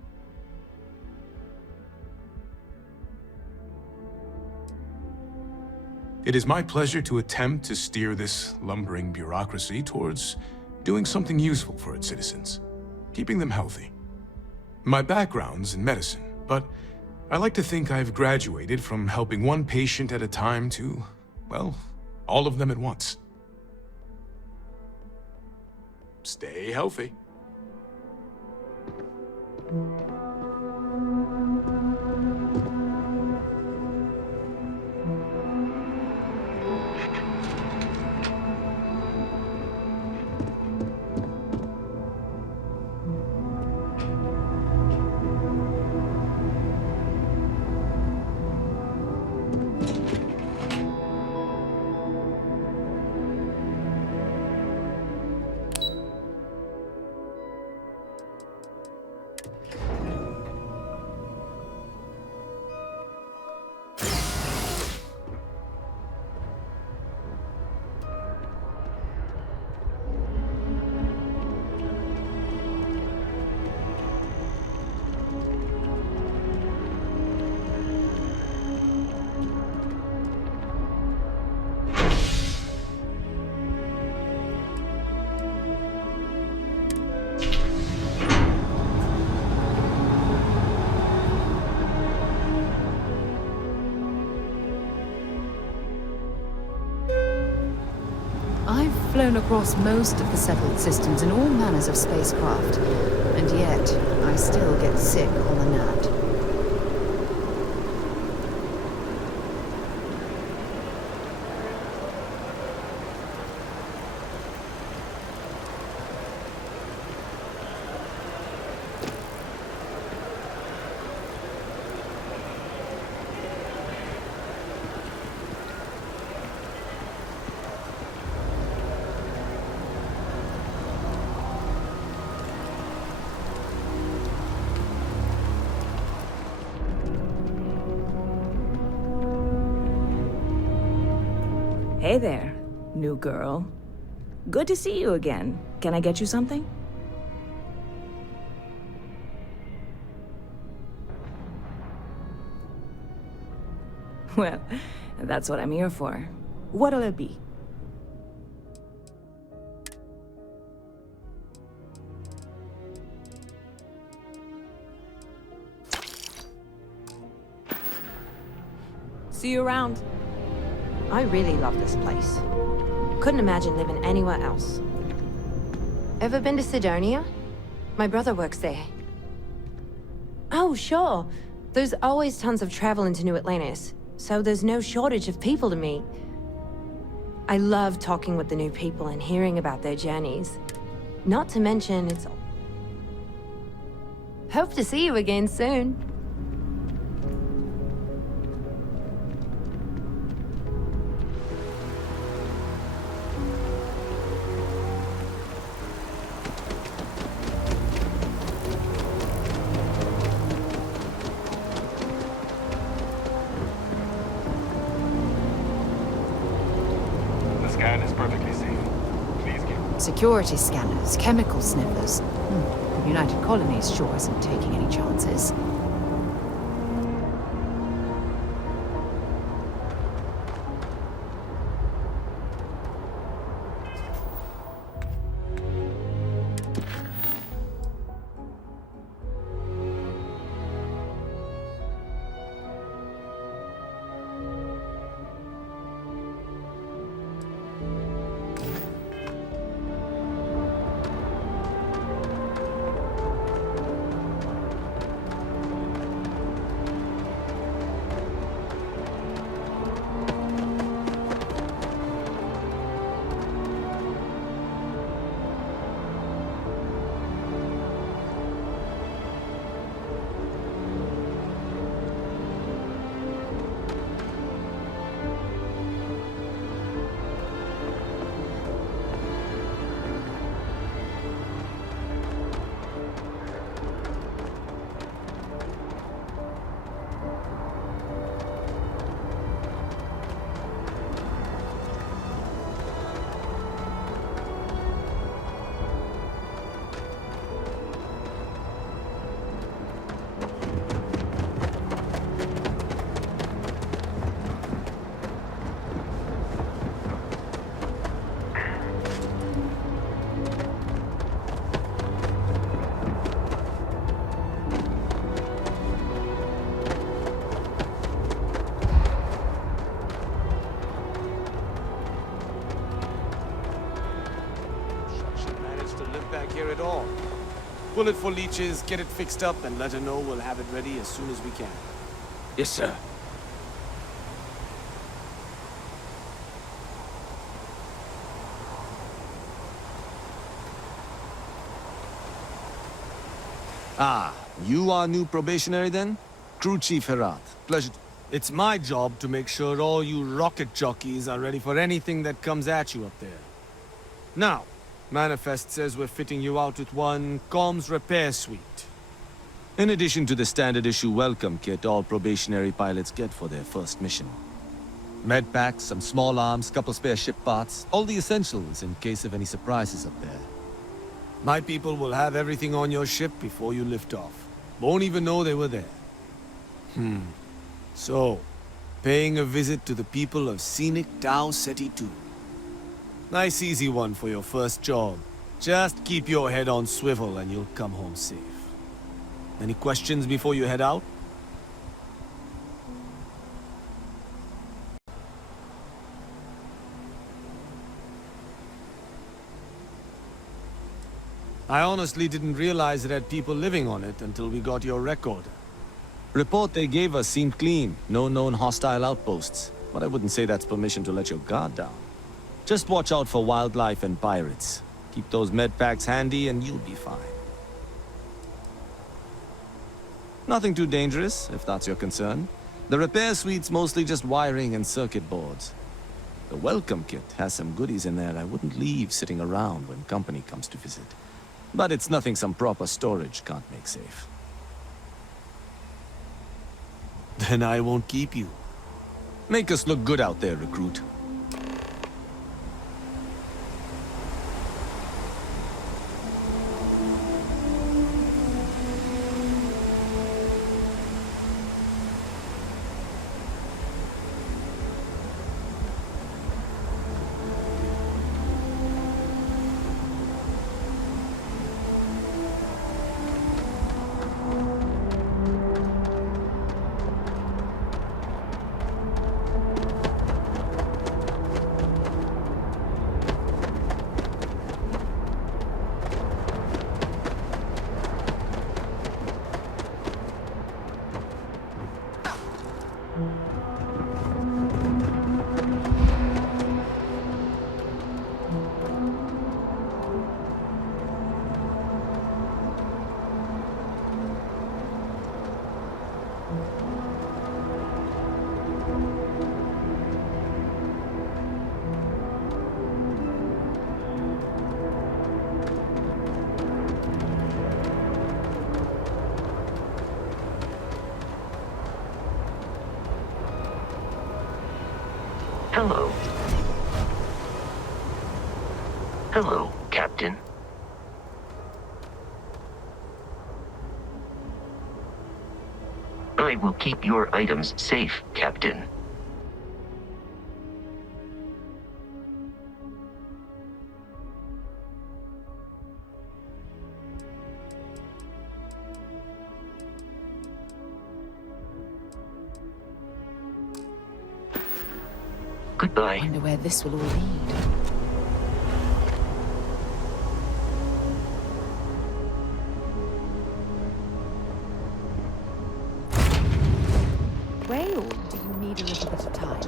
It is my pleasure to attempt to steer this lumbering bureaucracy towards doing something useful for its citizens, keeping them healthy. My background's in medicine, but I like to think I've graduated from helping one patient at a time to, well, all of them at once. Stay healthy. flown across most of the settled systems in all manners of spacecraft, and yet I still get sick on the gnat. Hey there, new girl. Good to see you again. Can I get you something? Well, that's what I'm here for. What'll it be? See you around. I really love this place. Couldn't imagine living anywhere else. Ever been to Sidonia? My brother works there. Oh, sure. There's always tons of travel into New Atlantis, so there's no shortage of people to meet. I love talking with the new people and hearing about their journeys. Not to mention, it's... Hope to see you again soon. Security scanners, chemical sniffers. The United Colonies sure isn't taking any chances. At all. Pull it for leeches, get it fixed up, and let her know we'll have it ready as soon as we can. Yes, sir. Ah, you are new probationary then? Crew Chief Herat. Pleasure. It's my job to make sure all you rocket jockeys are ready for anything that comes at you up there. Now, Manifest says we're fitting you out with one comms repair suite. In addition to the standard issue welcome kit all probationary pilots get for their first mission. Med packs, some small arms, couple spare ship parts, all the essentials in case of any surprises up there. My people will have everything on your ship before you lift off. Won't even know they were there. So, paying a visit to the people of scenic Tau Ceti 2. Nice easy one for your first job. Just keep your head on swivel and you'll come home safe. Any questions before you head out? I honestly didn't realize it had people living on it until we got your record. Report they gave us seemed clean. No known hostile outposts. But I wouldn't say that's permission to let your guard down. Just watch out for wildlife and pirates. Keep those med packs handy and you'll be fine. Nothing too dangerous, if that's your concern. The repair suite's mostly just wiring and circuit boards. The welcome kit has some goodies in there I wouldn't leave sitting around when company comes to visit. But it's nothing some proper storage can't make safe. Then I won't keep you. Make us look good out there, recruit. Hello. Hello, Captain. I will keep your items safe, Captain. Goodbye. I wonder where this will all lead. Way, or do you need a little bit of time?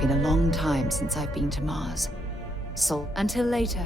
Been a long time since I've been to Mars. So, until later.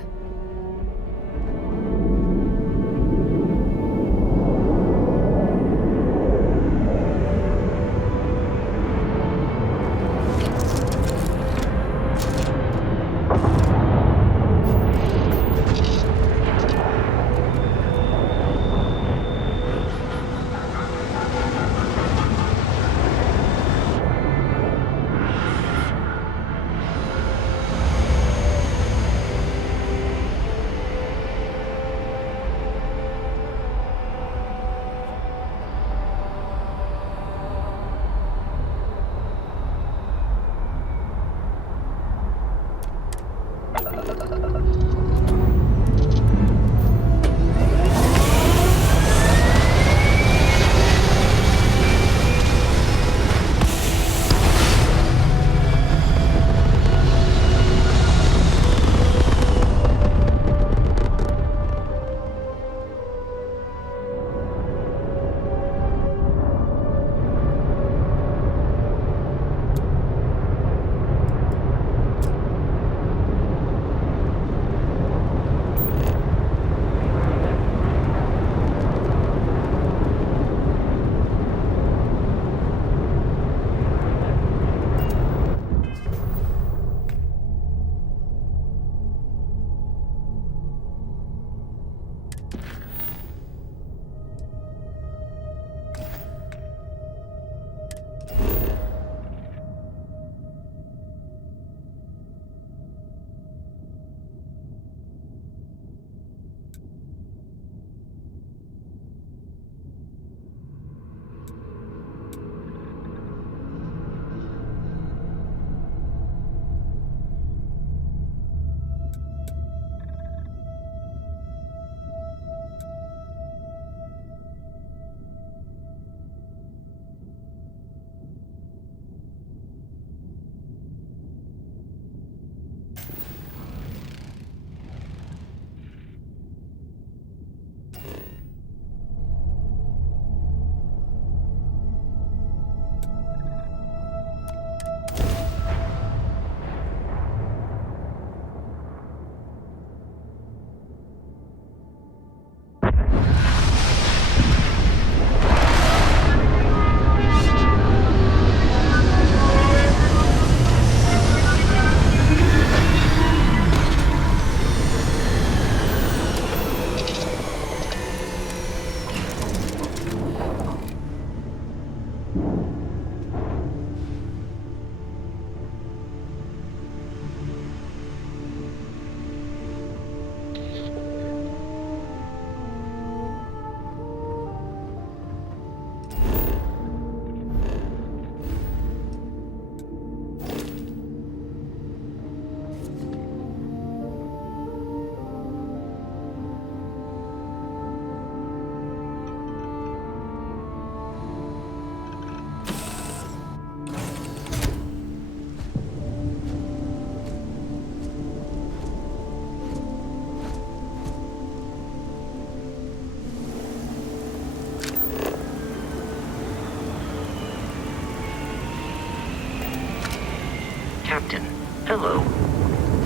Captain. Hello.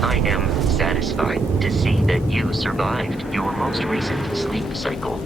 I am satisfied to see that you survived your most recent sleep cycle.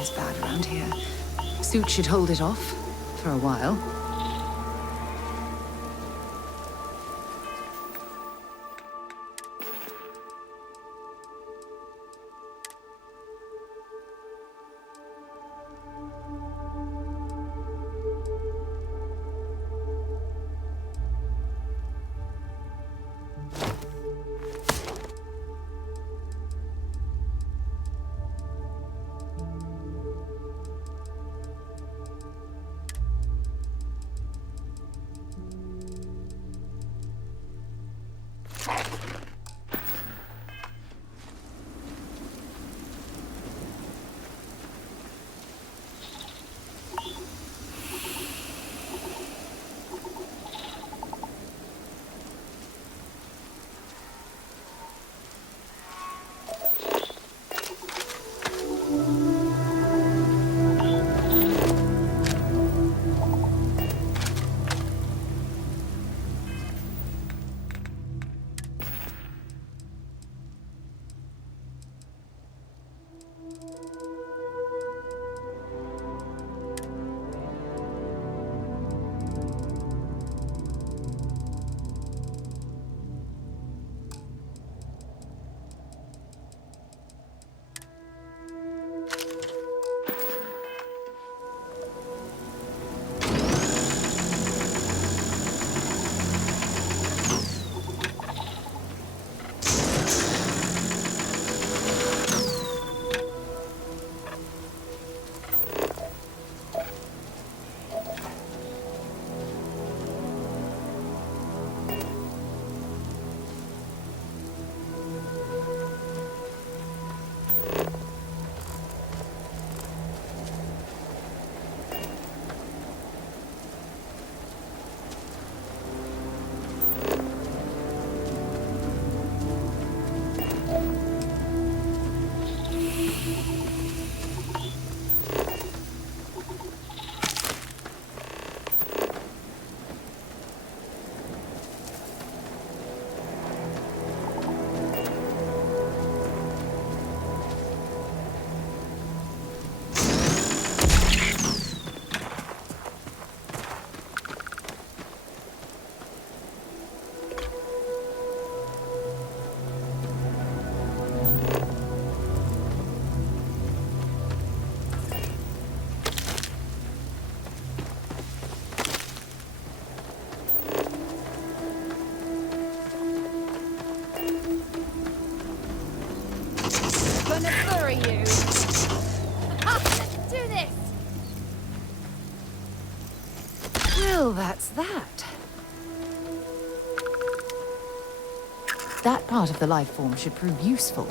It's bad around here. Suit should hold it off. For a while. Well, that's that. That part of the life form should prove useful.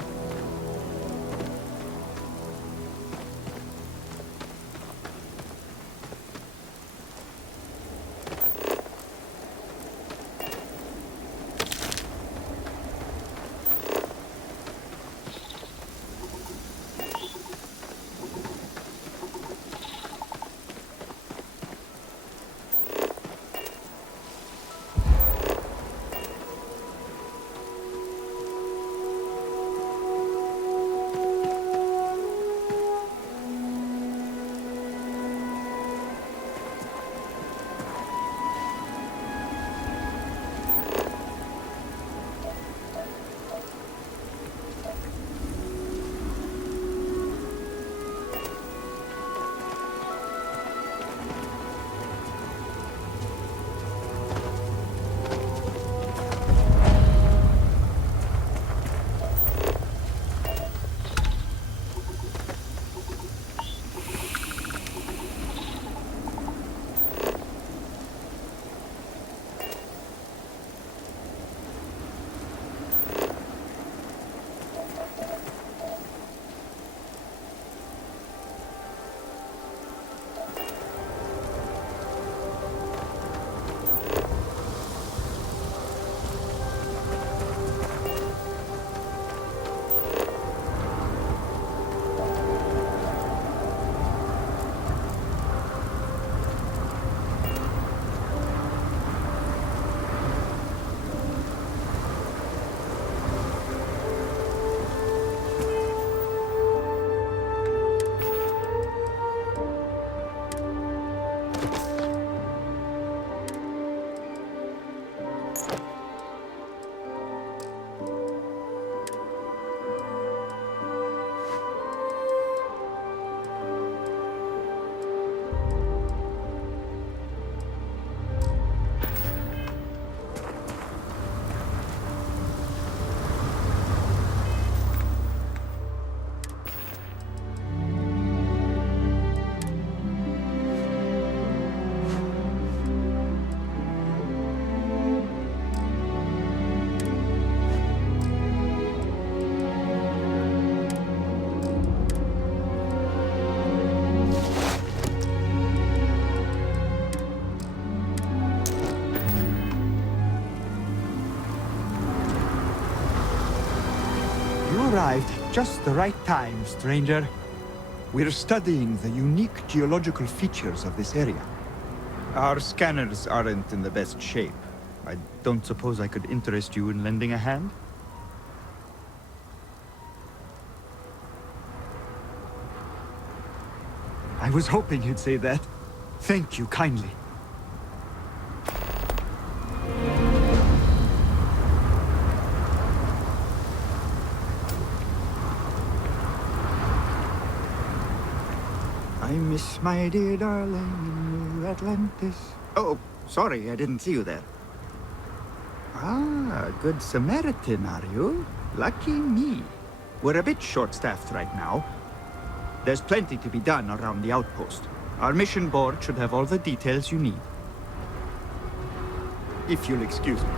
Arrived just the right time, stranger. We're studying the unique geological features of this area. Our scanners aren't in the best shape. I don't suppose I could interest you in lending a hand? I was hoping you'd say that. Thank you kindly. I miss my dear darling in New Atlantis. Oh, sorry, I didn't see you there. Ah, good Samaritan, are you? Lucky me. We're a bit short-staffed right now. There's plenty to be done around the outpost. Our mission board should have all the details you need. If you'll excuse me.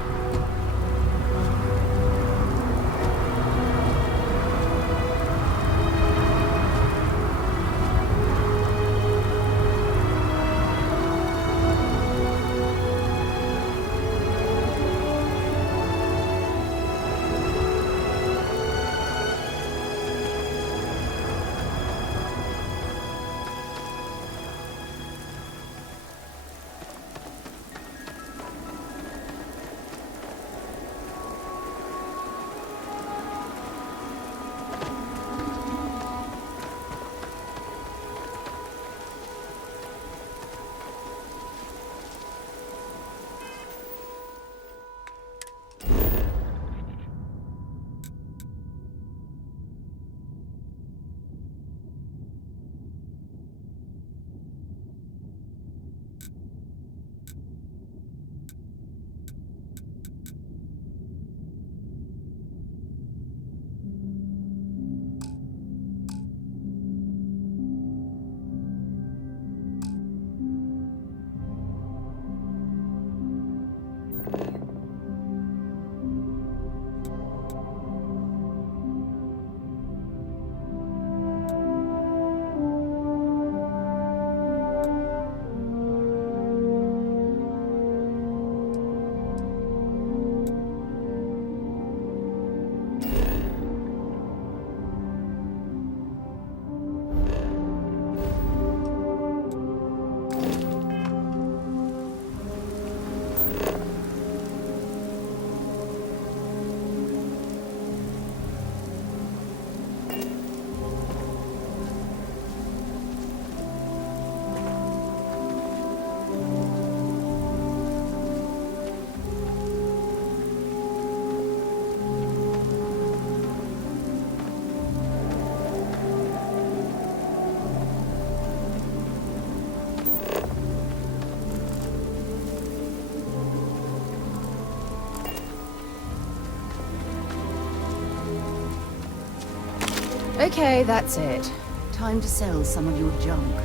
Okay, that's it. Time to sell some of your junk.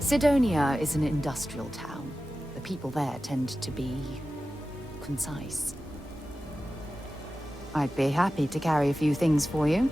Sidonia is an industrial town. The people there tend to be concise. I'd be happy to carry a few things for you.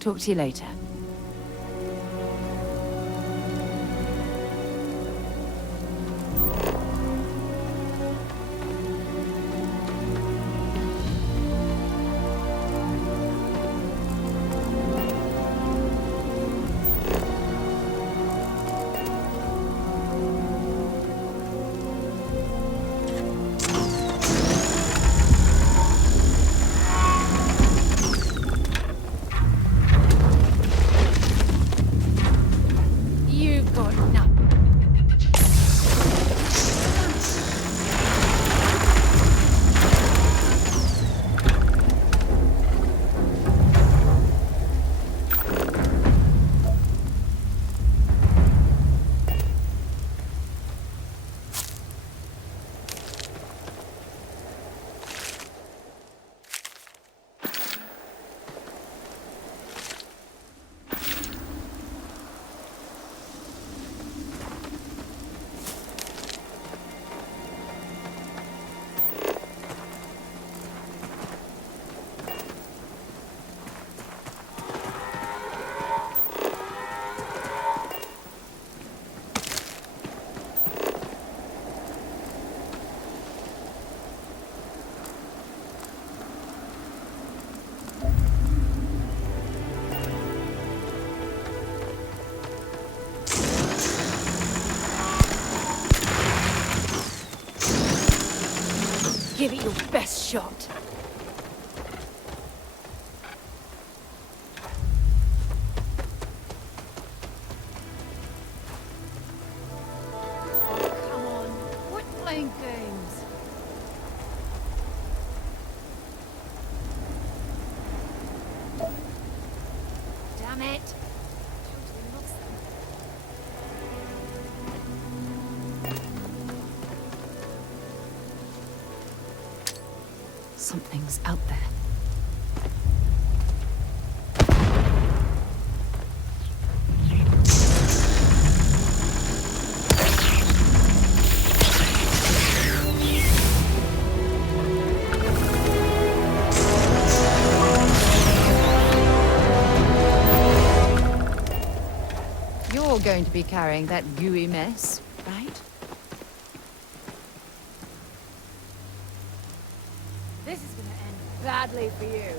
Talk to you later. Give it your best shot. Oh, come on. Quit playing games. Damn it. Totally lost them. Something's out there. You're going to be carrying that gooey mess, right? This is gonna end badly for you.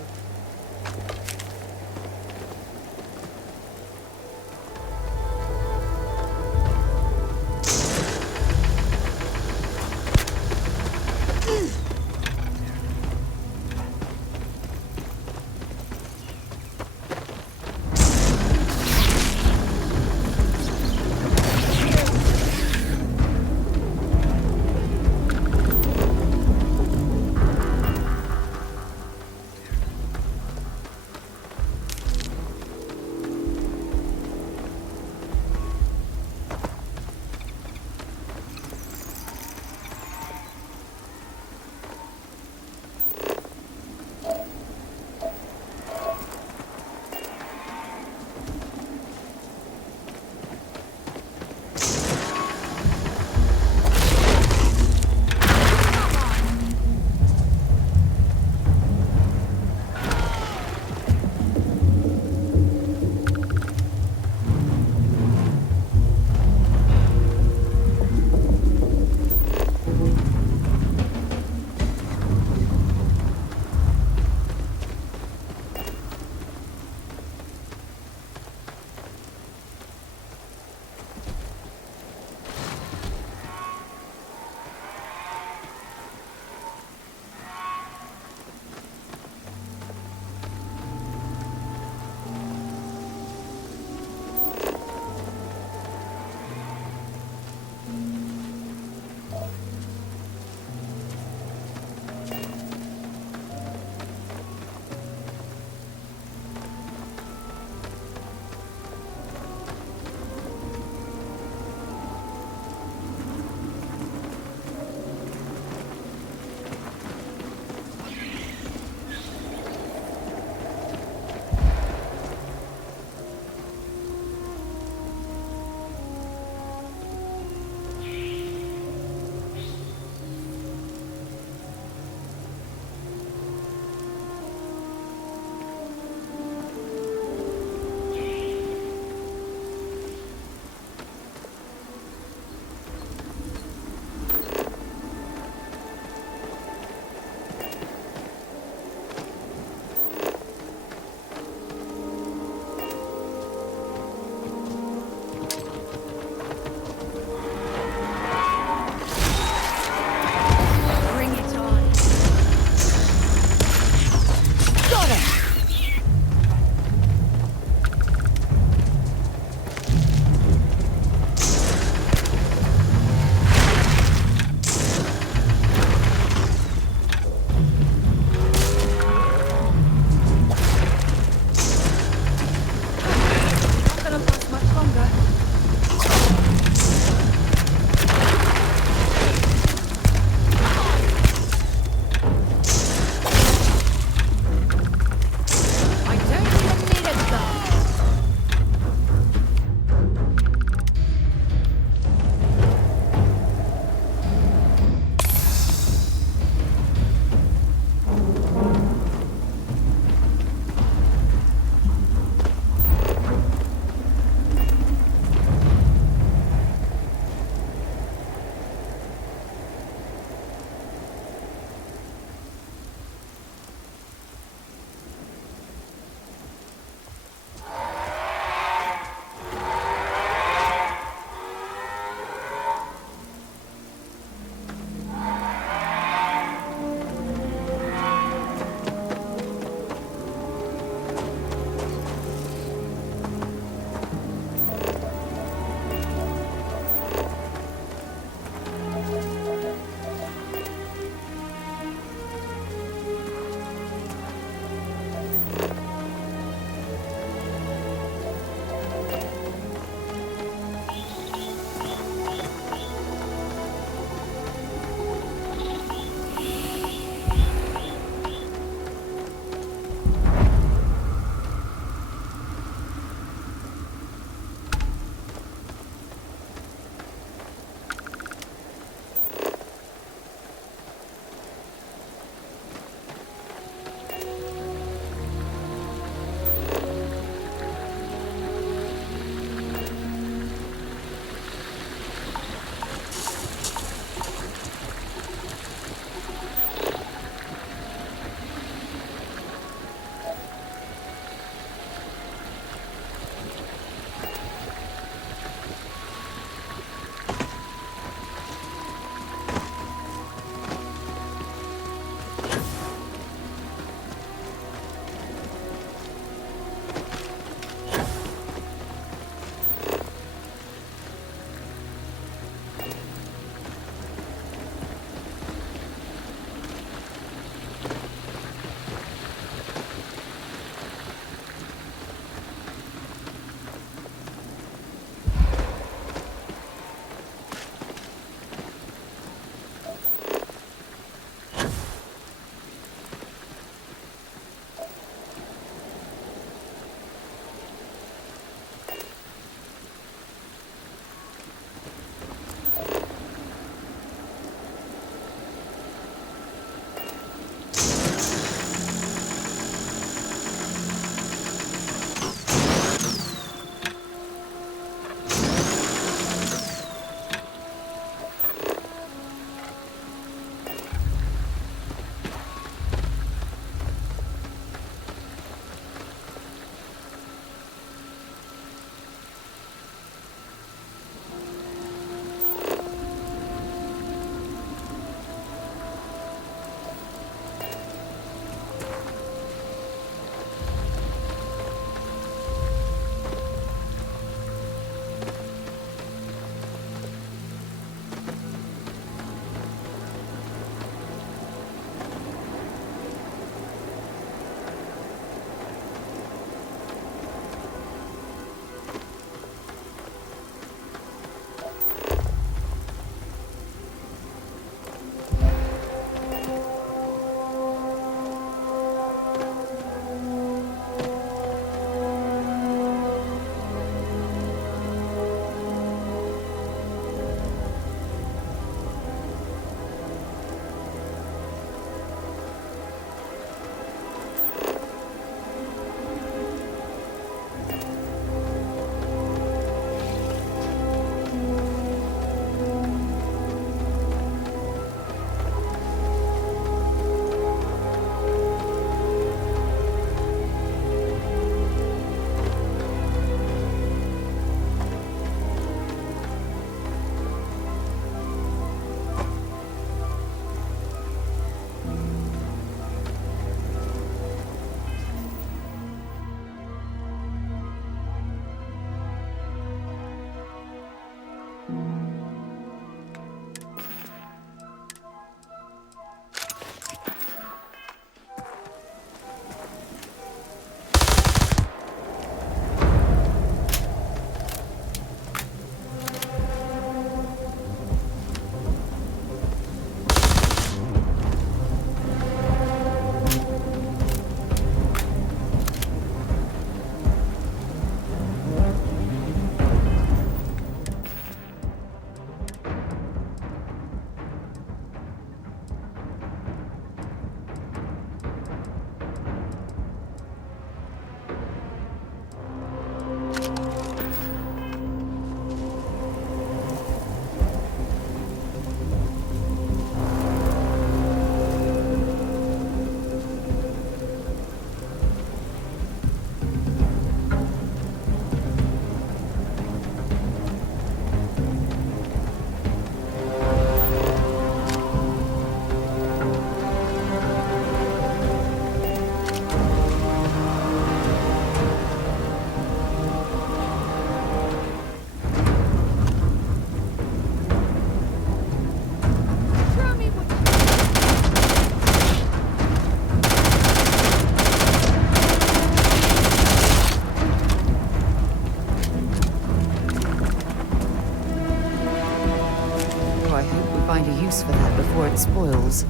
use for that before it spoils.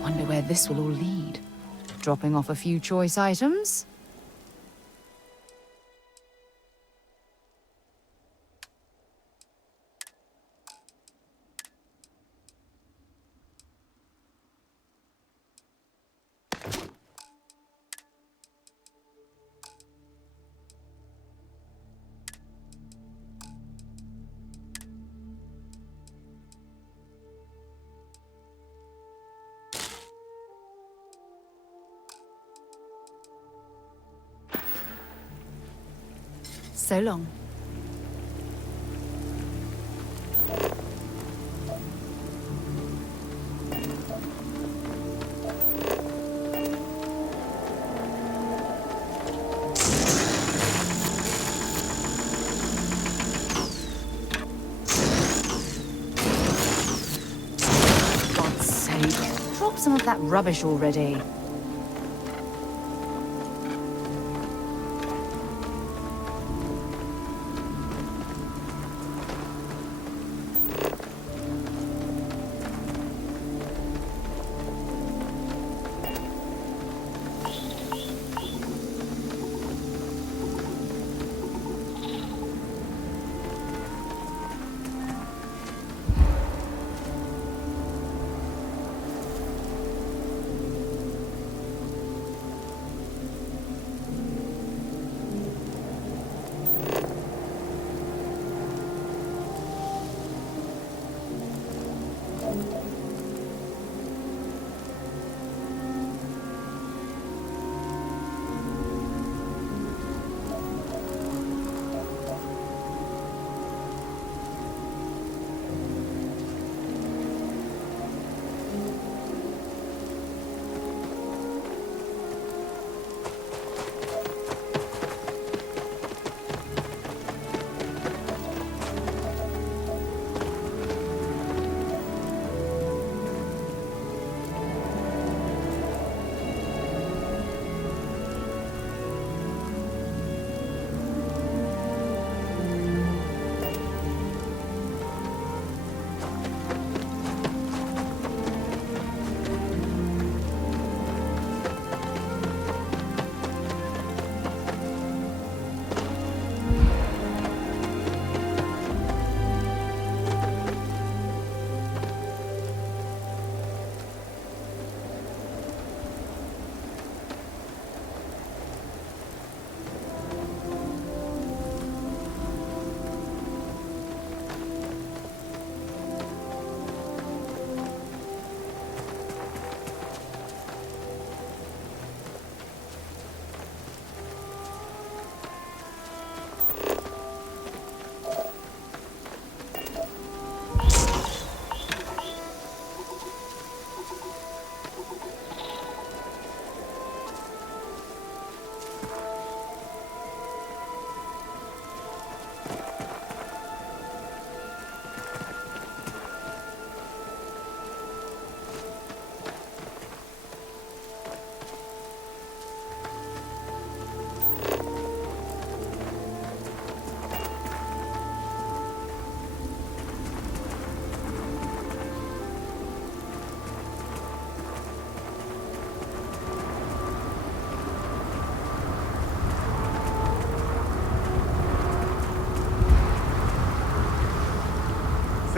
Wonder where this will all lead. Dropping off a few choice items? So long. God's sake, drop some of that rubbish already.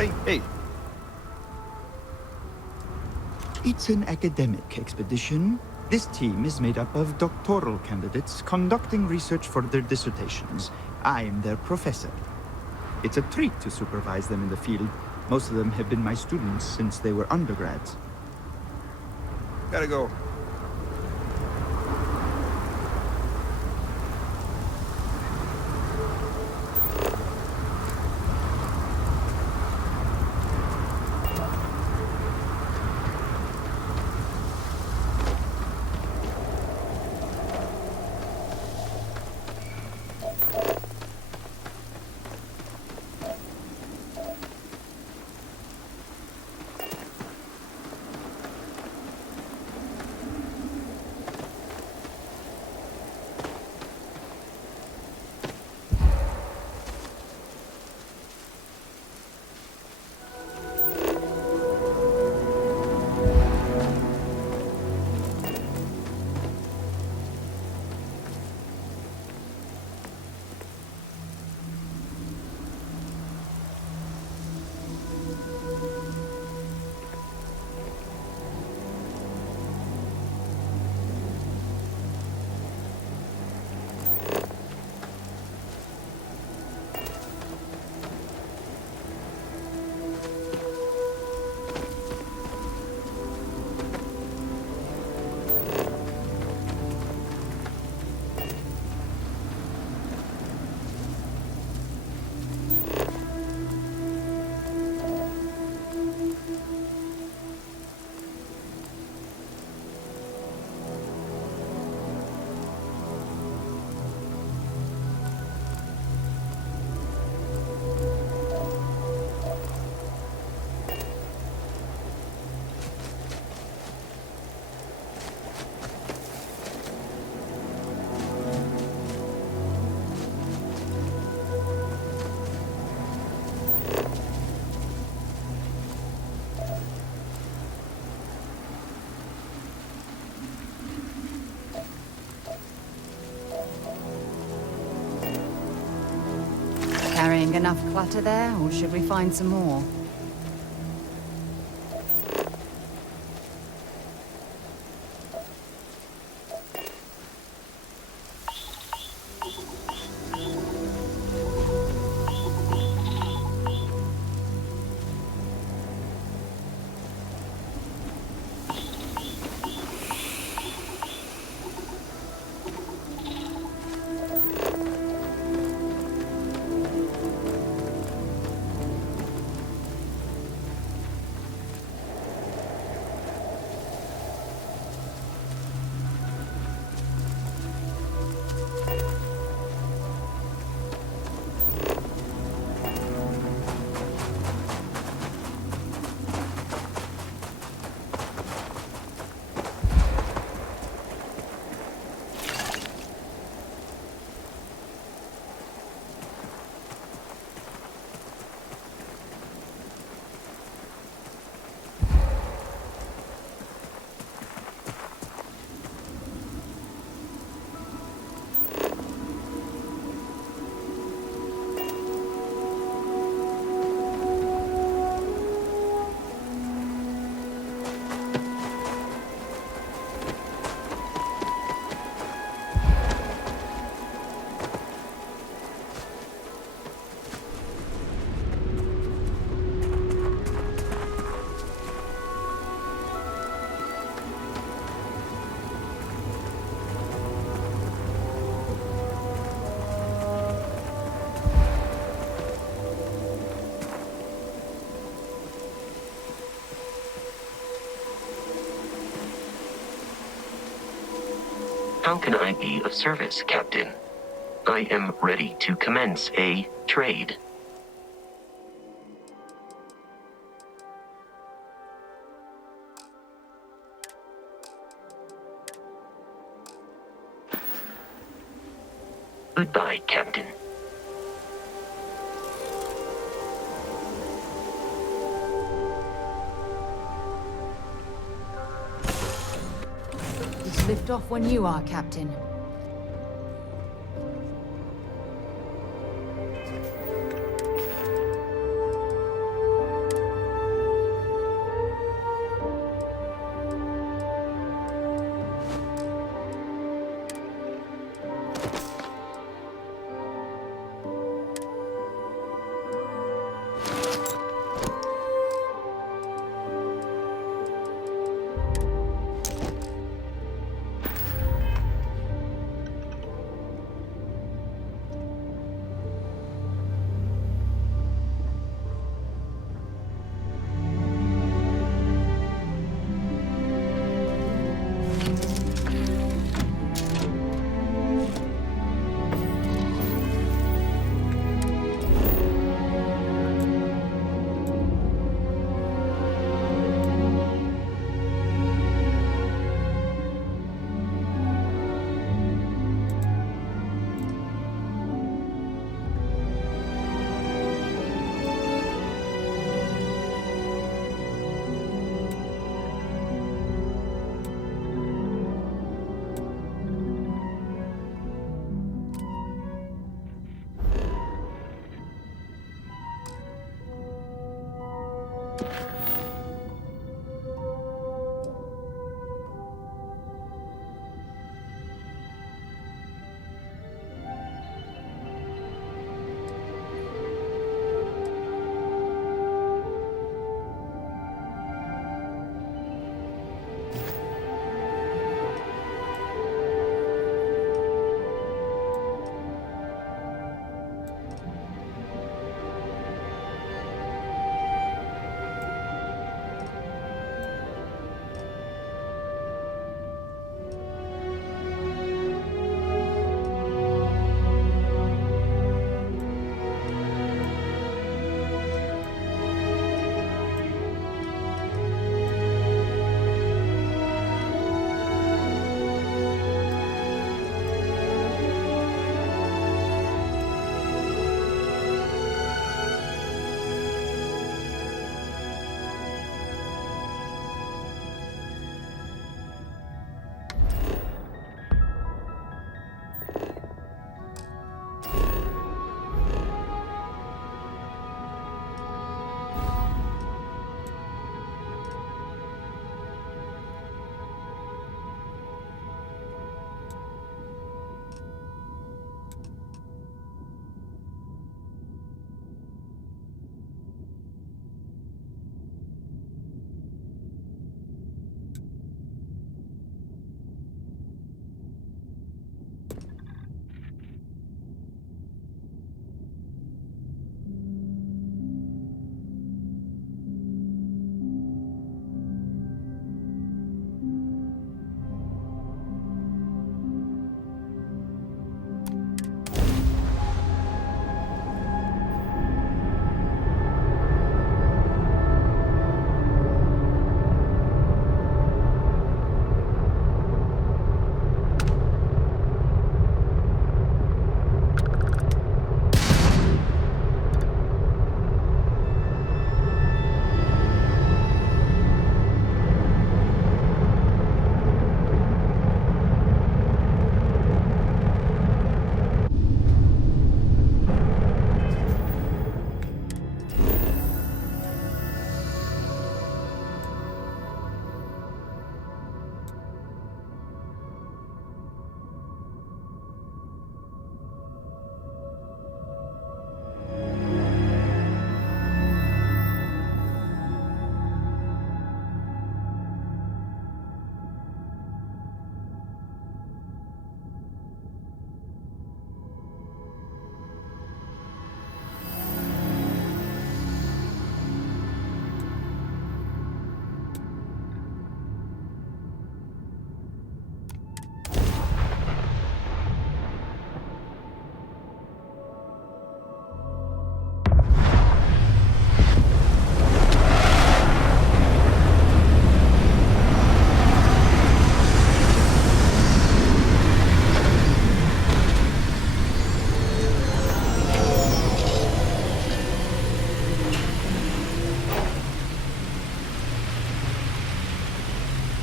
Hey. It's an academic expedition. This team is made up of doctoral candidates conducting research for their dissertations. I'm their professor. It's a treat to supervise them in the field. Most of them have been my students since they were undergrads. Gotta go. Carrying enough clutter there, or should we find some more? How can I be of service, Captain? I am ready to commence a trade. Goodbye, Captain. Just lift off when you are, Captain.